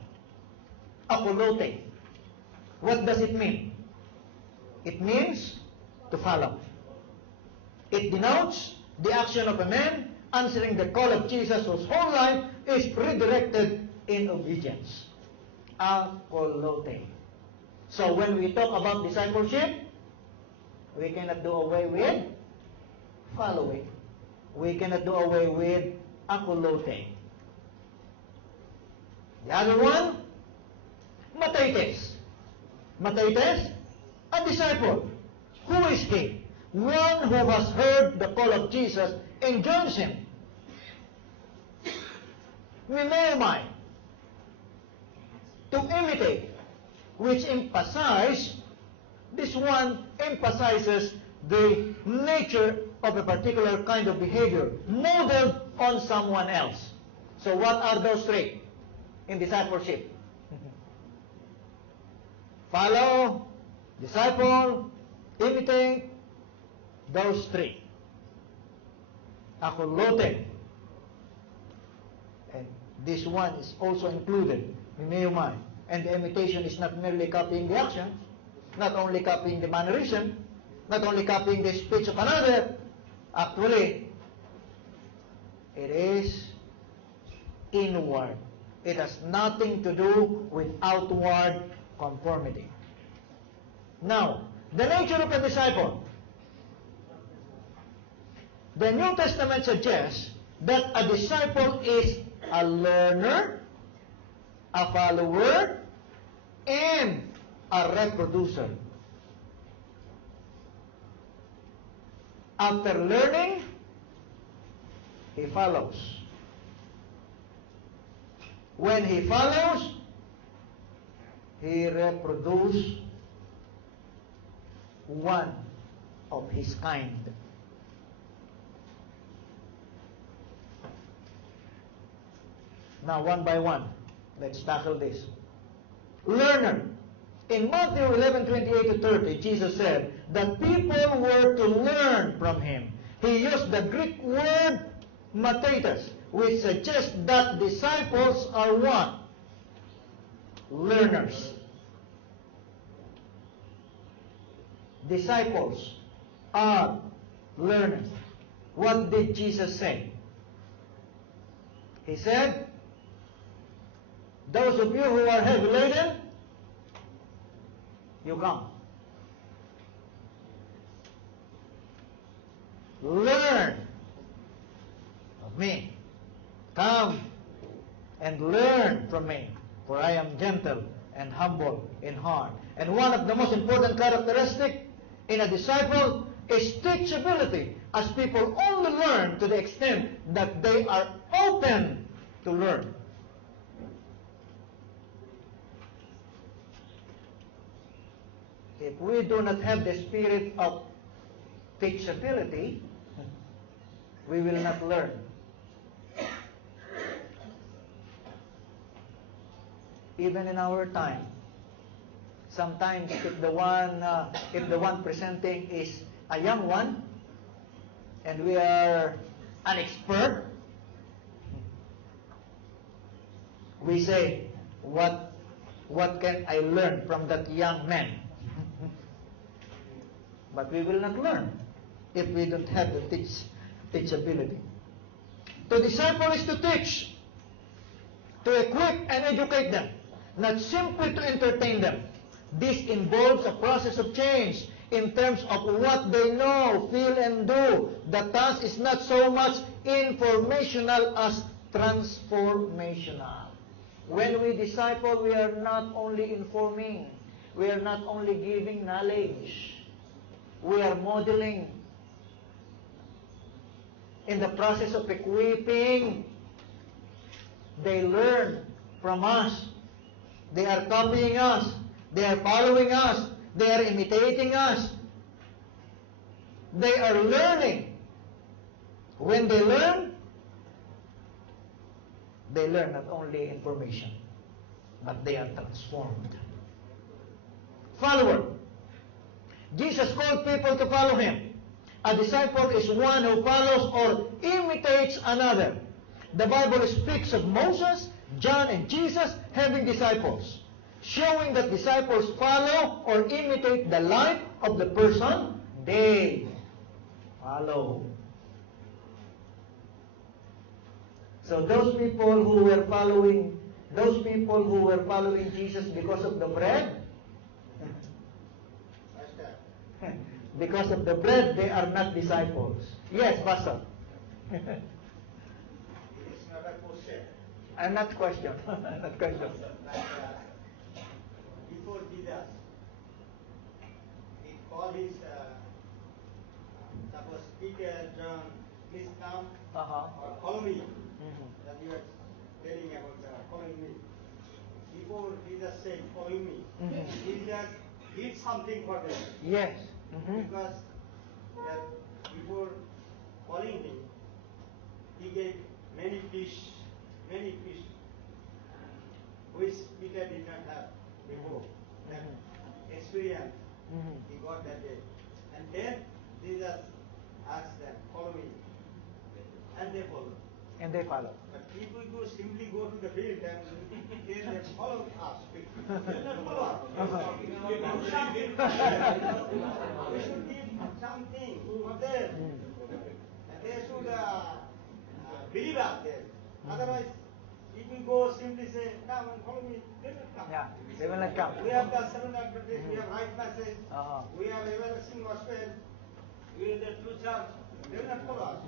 Apolote. What does it mean? It means to follow. It denotes the action of a man answering the call of Jesus whose whole life is redirected in obedience. Apolote. So when we talk about discipleship, we cannot do away with following. We cannot do away with apolote. The other one, Mathetes. Mathetes, a disciple. Who is he? One who has heard the call of Jesus and joins him. Villenueva, to imitate, which this one emphasizes the nature of a particular kind of behavior modeled on someone else. So what are those three in discipleship? Follow, disciple, imitate, those three. Akolote. And this one is also included in Nehemiah. And the imitation is not merely copying the actions, not only copying the mannerism, not only copying the speech of another. Actually, it is inward. It has nothing to do with outward conformity. Now, the nature of a disciple. The New Testament suggests that a disciple is a learner, a follower, and a reproducer. After learning, he follows. When he follows, he reproduces one of his kind. Now, one by one, let's tackle this. Learner. In Matthew 11:28 to 30, Jesus said that people were to learn from him. He used the Greek word mathetes, which suggests that disciples are what? Learners. Disciples are learners. What did Jesus say? He said, those of you who are heavy laden, you come. Learn of me. Come and learn from me, for I am gentle and humble in heart. And one of the most important characteristics in a disciple is teachability, as people only learn to the extent that they are open to learn. If we do not have the spirit of teachability, we will not learn. Even in our time, sometimes if the one presenting is a young one, and we are an expert, we say, what can I learn from that young man? But we will not learn if we don't have the teachability. To disciple is to teach, to equip and educate them, not simply to entertain them. This involves a process of change in terms of what they know, feel, and do. The task is not so much informational as transformational. When we disciple, we are not only informing, we are not only giving knowledge, we are modeling. In the process of equipping, they learn from us. They are copying us. They are following us. They are imitating us. They are learning. When they learn not only information, but they are transformed. Follower. Jesus called people to follow him. A disciple is one who follows or imitates another. The Bible speaks of Moses, John, and Jesus having disciples, showing that disciples follow or imitate the life of the person they follow. So those people who were following Jesus because of the bread, because of the bread, they are not disciples. Yes, Pastor. It's not a question. Not question. Not question. Before Jesus, he called his, suppose Peter, John, please come or follow me. That you are telling about following me. Before Jesus said, follow me, Jesus did something for them. Yes. Because that before calling him, he gave many fish, which Peter did not have before. That experience he got that day. And then Jesus asked them, follow me. And they followed. And they follow. But people who simply go to the field and tell them, follow us. They will not follow us. They should give something for them. And they should believe us there. Otherwise, if you go simply say, come and follow me, they will come. Yeah, they will not come. We have the sermon advertisement, we have right message, we have everlasting gospel, we have the true church. They will not follow us.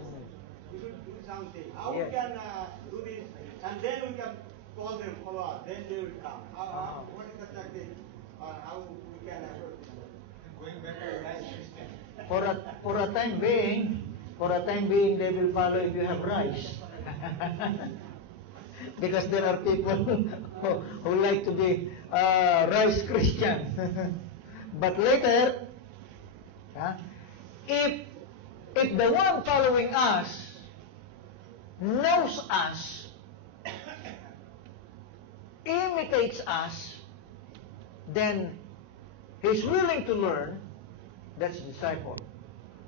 We should do something. How we can do this, and then we can call them, follow us, then they will come. What is the tactic? How we can approach this? Going back to rice system. For a time being, they will follow if you have rice. Because there are people who like to be rice Christian. But later, if the one following us knows us, imitates us, then he's willing to learn, that's disciple.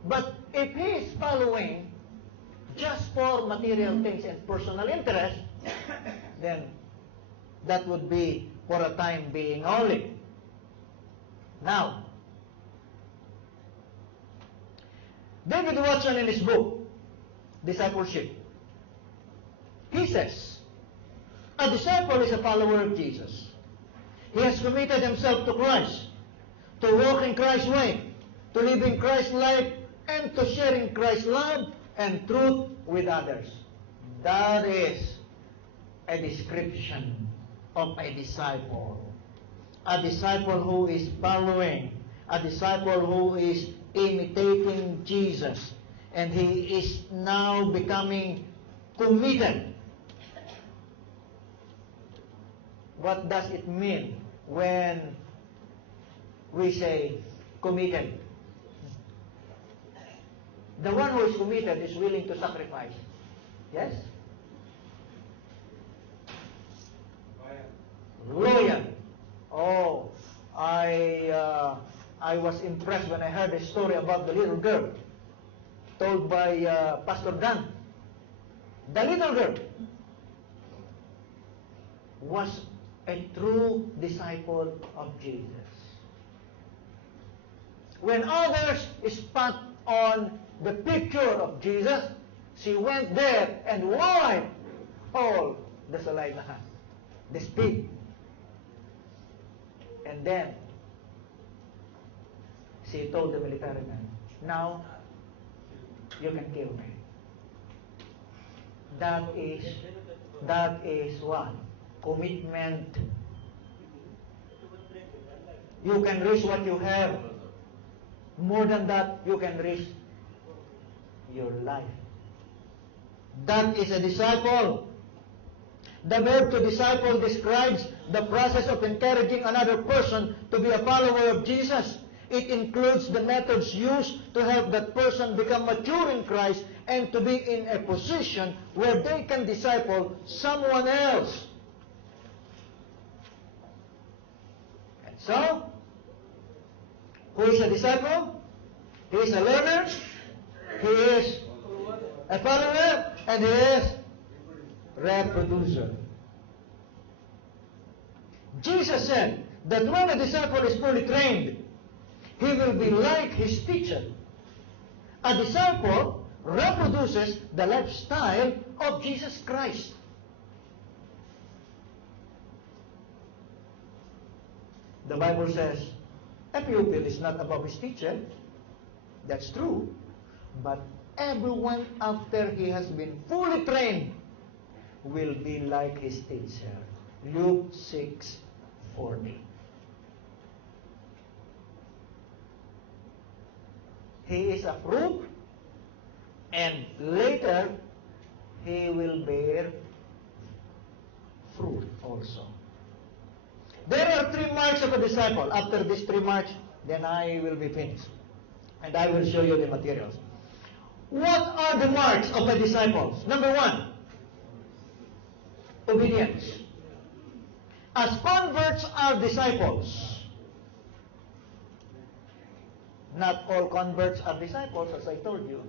But if he is following just for material things and personal interest, then that would be for a time being only. Now, David Watson in his book, Discipleship, he says, a disciple is a follower of Jesus. He has committed himself to Christ, to walk in Christ's way, to live in Christ's life, and to share in Christ's love and truth with others. That is a description of a disciple. A disciple who is following, a disciple who is imitating Jesus, and he is now becoming committed. What does it mean when we say committed? The one who is committed is willing to sacrifice. Yes? Loyal. Oh, I was impressed when I heard a story about the little girl told by Pastor Dan. The little girl was a true disciple of Jesus. When others spat on the picture of Jesus, she went there and wiped all the saliva, the spit. And then she told the military man, now you can kill me. That is what? Commitment. You can risk what you have. More than that, you can risk your life. That is a disciple. The verb to disciple describes the process of encouraging another person to be a follower of Jesus. It includes the methods used to help that person become mature in Christ and to be in a position where they can disciple someone else. And so, who is a disciple? He is a learner, he is a follower, and he is reproducer. Jesus said that when a disciple is fully trained, he will be like his teacher. A disciple reproduces the lifestyle of Jesus Christ. The Bible says a pupil is not above his teacher. That's true. But everyone after he has been fully trained will be like his teacher. Luke 6:40. He is a fruit, and later he will bear fruit also. There are 3 marks of a disciple. After these 3 marks, then I will be finished. And I will show you the materials. What are the marks of a disciple? Number 1, obedience. As converts are disciples. Not all converts are disciples, as I told you.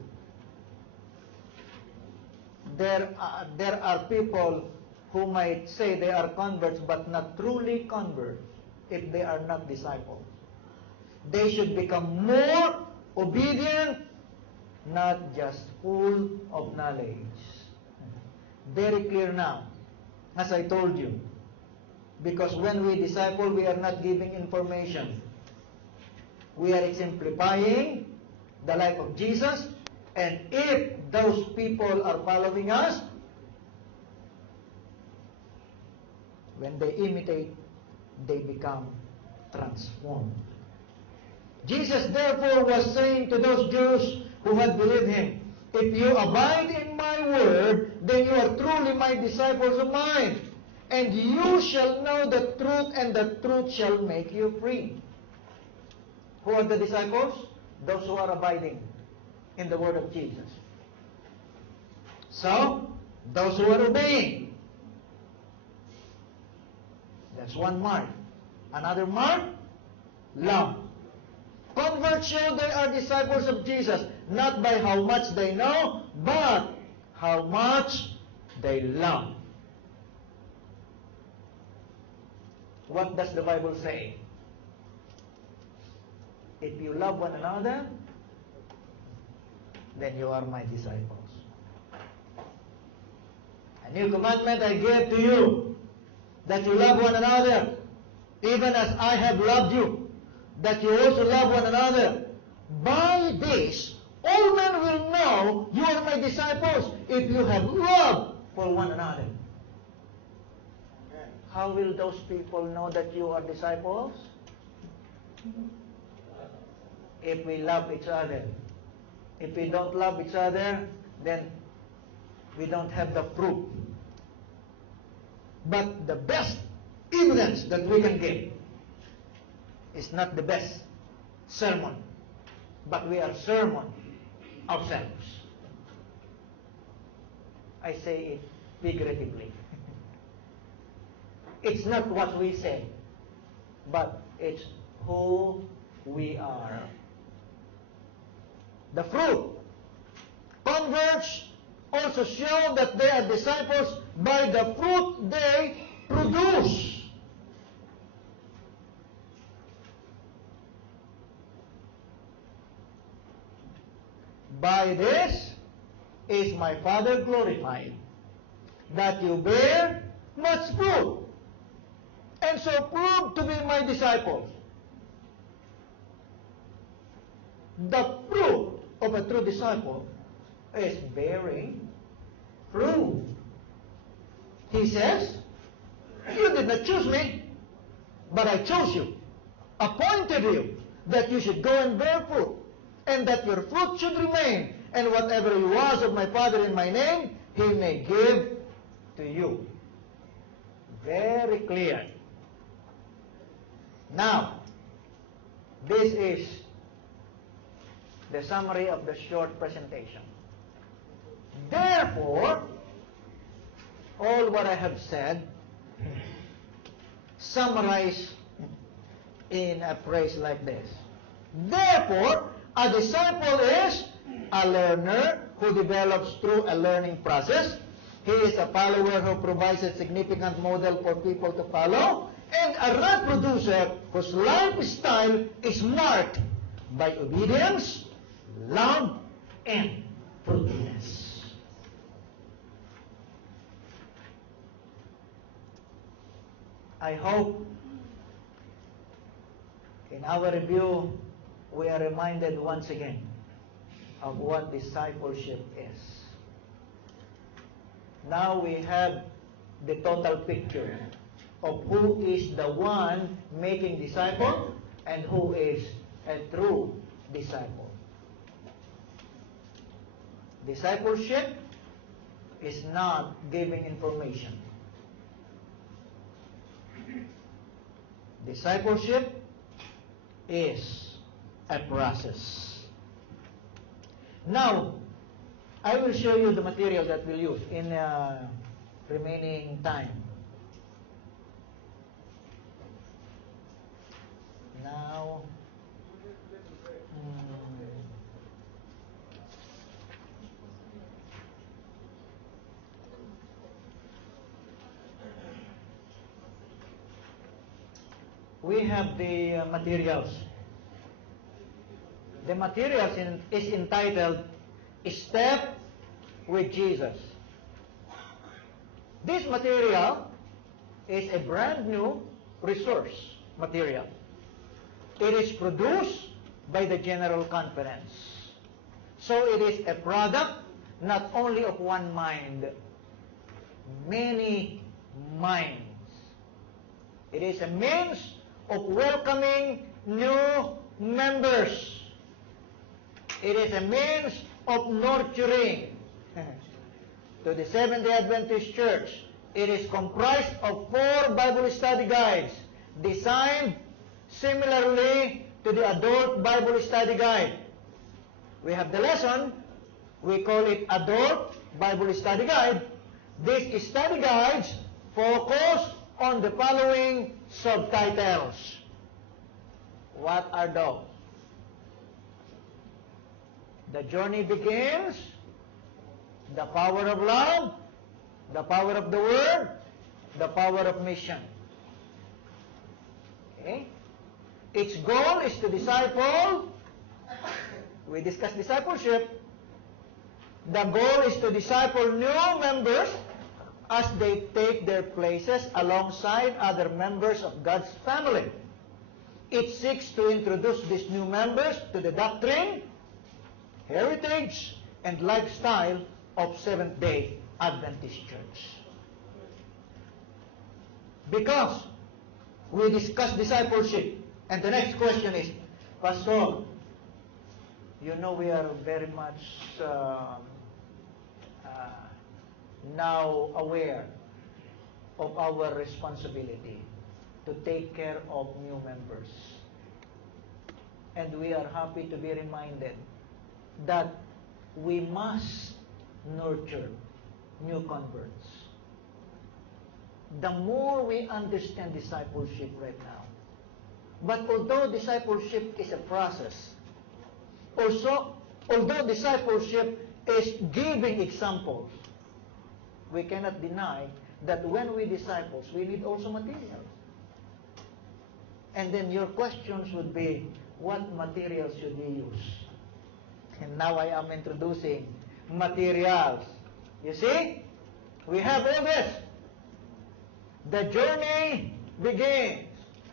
There are people who might say they are converts but not truly converts if they are not disciples. They should become more obedient, not just full of knowledge. Very clear now, as I told you. Because when we disciple, we are not giving information. We are exemplifying the life of Jesus, and if those people are following us, when they imitate, they become transformed. Jesus therefore was saying to those Jews who had believed him, if you abide in my word, then you are truly my disciples of mine, and you shall know the truth, and the truth shall make you free. Who are the disciples? Those who are abiding in the word of Jesus. So, those who are obeying. That's one mark. Another mark, love. Converts show they are disciples of Jesus, not by how much they know, but how much they love. What does the Bible say? If you love one another, then you are my disciples. A new commandment I give to you, that you love one another, even as I have loved you, that you also love one another. By this, all men will know you are my disciples, if you have love for one another. How will those people know that you are disciples? If we love each other. If we don't love each other, then we don't have the fruit. But the best evidence that we can give is not the best sermon, but we are sermon ourselves. I say it figuratively. It's not what we say, but it's who we are. The fruit. Converts also show that they are disciples by the fruit they produce. By this is my Father glorified, that you bear much fruit, and so prove to be my disciples. The fruit of a true disciple is bearing fruit. He says, you did not choose me, but I chose you, appointed you, that you should go and bear fruit, and that your fruit should remain, and whatever you ask of my Father in my name, he may give to you. Very clear. Now, this is the summary of the short presentation. Therefore, all what I have said, summarize in a phrase like this. Therefore, a disciple is a learner who develops through a learning process. He is a follower who provides a significant model for people to follow, and a reproducer whose lifestyle is marked by obedience, love, and fruitfulness. I hope in our review we are reminded once again of what discipleship is. Now we have the total picture of who is the one making disciple and who is a true disciple. Discipleship is not giving information. Discipleship is a process. Now, I will show you the material that we'll use in remaining time. Now, we have the materials. The materials is entitled Step with Jesus. This material is a brand new resource material. It is produced by the General Conference. So it is a product not only of one mind, many minds. It is a means of welcoming new members. It is a means of nurturing. To the Seventh-day Adventist Church, it is comprised of 4 Bible study guides designed similarly to the Adult Bible Study Guide. We have the lesson, we call it Adult Bible Study Guide. These study guides focus on the following subtitles. What are those? The journey begins, the power of love, the power of the word, the power of mission. Okay? Its goal is to disciple. We discussed discipleship. The goal is to disciple new members as they take their places alongside other members of God's family. It seeks to introduce these new members to the doctrine, heritage, and lifestyle of Seventh-day Adventist Church. Because we discussed discipleship, and the next question is, Pastor, you know we are very much now aware of our responsibility to take care of new members. And we are happy to be reminded that we must nurture new converts. The more we understand discipleship right now, but although discipleship is a process, also, although discipleship is giving examples, we cannot deny that when we disciples, we need also materials. And then your questions would be, what materials should we use? And now I am introducing materials. You see, we have all this. The journey begins.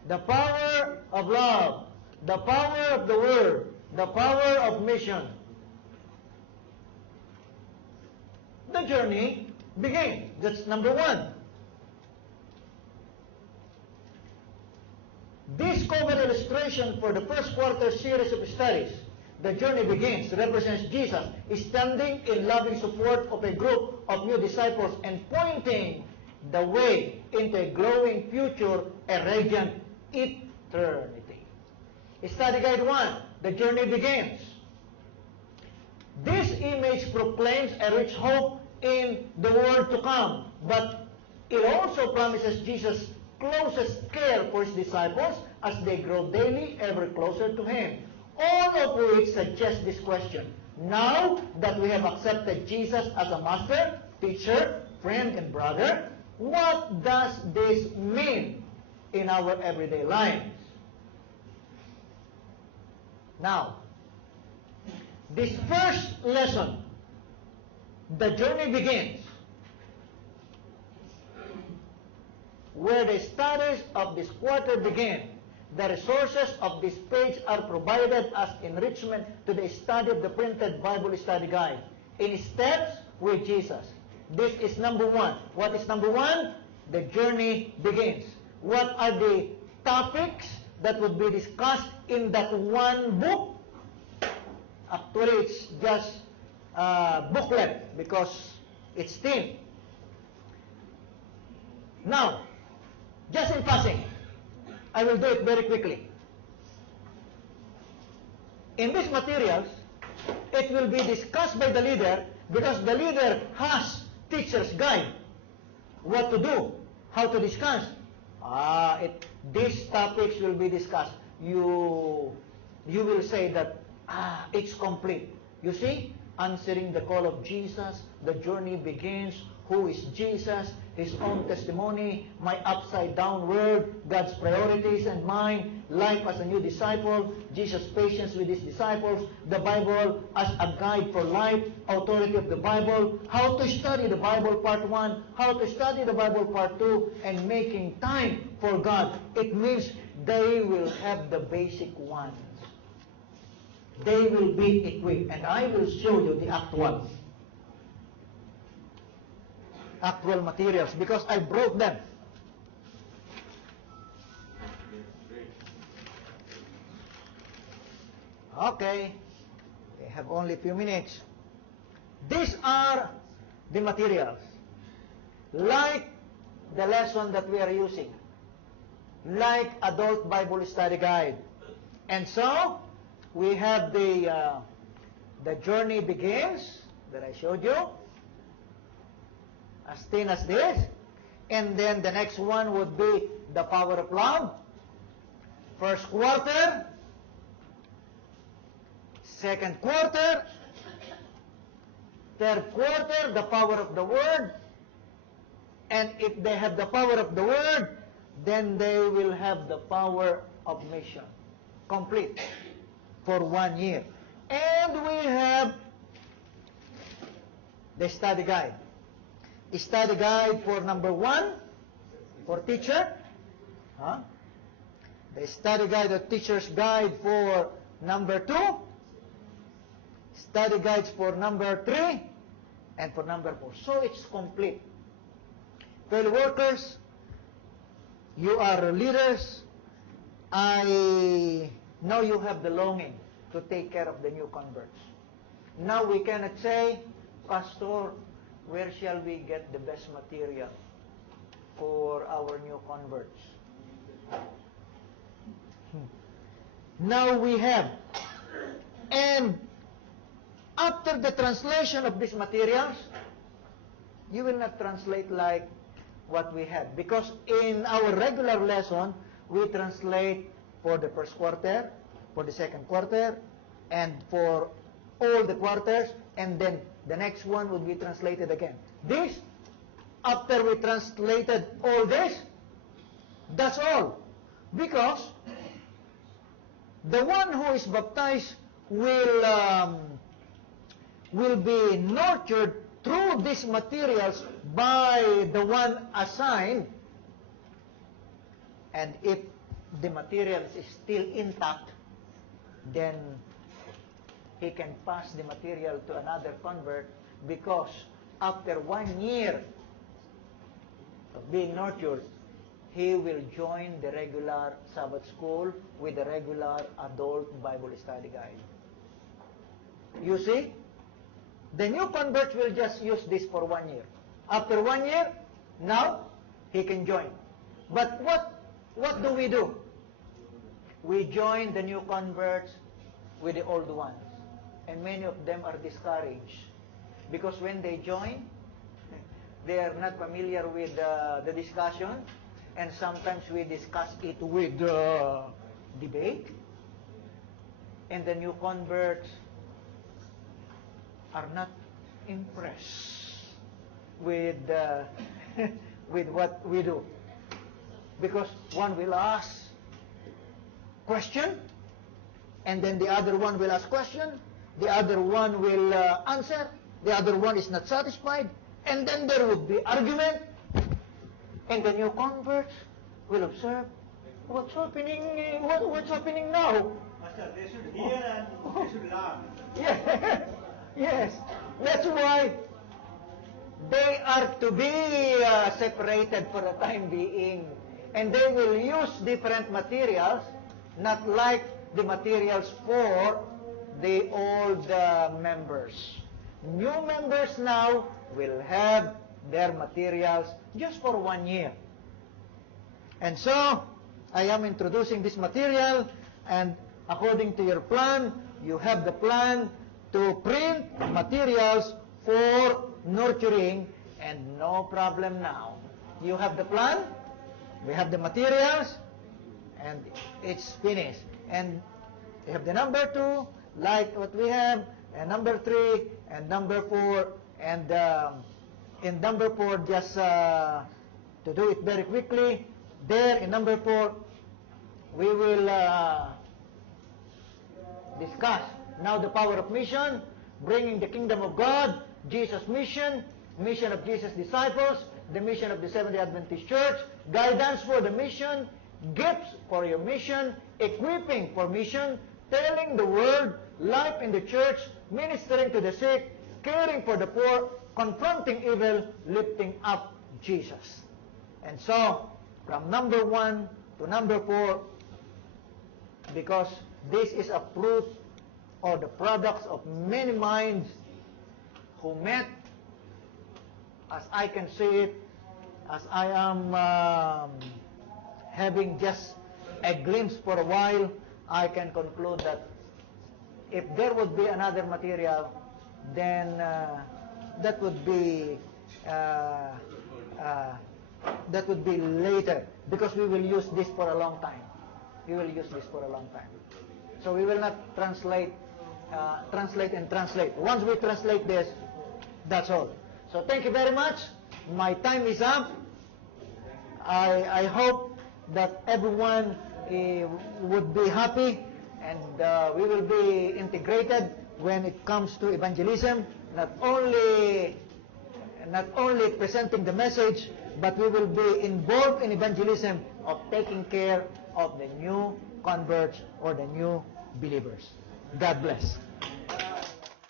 The power of love, the power of the word, the power of mission. The journey begins. That's number 1. This common illustration for the first quarter series of studies, The Journey Begins, represents Jesus standing in loving support of a group of new disciples and pointing the way into a glowing future, a radiant eternity. Study Guide 1, the journey begins. This image proclaims a rich hope in the world to come, but it also promises Jesus' closest care for his disciples as they grow daily ever closer to him. All of which suggests this question: now that we have accepted Jesus as a master, teacher, friend, and brother, what does this mean in our everyday lives? Now, this first lesson, the journey begins, where the studies of this quarter begin. The resources of this page are provided as enrichment to the study of the printed Bible study guide. In steps with Jesus. This is number one. What is number one? The journey begins. What are the topics that would be discussed in that one book? Actually, it's just a booklet because it's thin. Now, just in passing, I will do it very quickly. In these materials, it will be discussed by the leader because the leader has teacher's guide. What to do, how to discuss. These topics will be discussed. You will say that, it's complete. You see, answering the call of Jesus, the journey begins, who is Jesus, his own testimony, my upside down world, God's priorities and mine, life as a new disciple, Jesus' patience with his disciples, the Bible as a guide for life, authority of the Bible, how to study the Bible part 1, how to study the Bible part 2, and making time for God. It means they will have the basic ones. They will be equipped, and I will show you the actual materials because I brought them. Okay, we have only a few minutes. These are the materials, like the lesson that we are using, like Adult Bible Study Guide. And so, we have the journey begins that I showed you, as thin as this, and then the next one would be the power of love. First quarter, second quarter, third quarter, the power of the word, and if they have the power of the word, then they will have the power of mission, complete, for 1 year. And we have the study guide. Study guide for number 1, for teacher. The study guide or teacher's guide for number 2. Study guides for number 3 and for number 4. So it's complete. Fellow workers, you are leaders. I know you have the longing to take care of the new converts. Now we cannot say, Pastor, where shall we get the best material for our new converts? Now we have. And after the translation of these materials, you will not translate like what we had. Because in our regular lesson, we translate for the first quarter, for the second quarter, and for all the quarters, and then the next one would be translated again. This, after we translated all this, that's all. Because the one who is baptized will be nurtured through these materials by the one assigned, and if the materials is still intact, then he can pass the material to another convert, because after 1 year of being nurtured, he will join the regular Sabbath school with the regular adult Bible study guide. You see? The new converts will just use this for 1 year. After 1 year, now he can join. But what do? We join the new converts with the old ones. And many of them are discouraged. Because when they join, they are not familiar with the discussion. And sometimes we discuss it with debate. And the new converts are not impressed with with what we do. Because one will ask question, and then the other one will ask question, the other one will answer, the other one is not satisfied, and then there will be argument, and the new converts will observe what's happening now. Master, they should hear and they should learn. Yes, yes. That's why they are to be separated for the time being. And they will use different materials, not like the materials for the old members. New members now will have their materials just for 1 year. And so, I am introducing this material, and according to your plan, you have the plan to print materials for nurturing, and no problem now. You have the plan, we have the materials, and it's finished. And you have the number 2, like what we have, and number 3, and number 4, and in number 4, just to do it very quickly, there in number 4, we will discuss now the power of mission, bringing the kingdom of God, Jesus' mission, mission of Jesus' disciples, the mission of the Seventh-day Adventist Church, guidance for the mission, gifts for your mission, equipping for mission, telling the world, life in the church, ministering to the sick, caring for the poor, confronting evil, lifting up Jesus. And so, from number 1 to number 4, because this is a fruit or the products of many minds who met, as I can see it, as I am having just a glimpse for a while, I can conclude that if there would be another material, then that would be later, because we will use this for a long time. We will use this for a long time. So we will not translate and translate. Once we translate this, that's all. So thank you very much. My time is up. I hope that everyone would be happy, and we will be integrated when it comes to evangelism, not only presenting the message, but we will be involved in evangelism of taking care of the new converts or the new believers. God bless.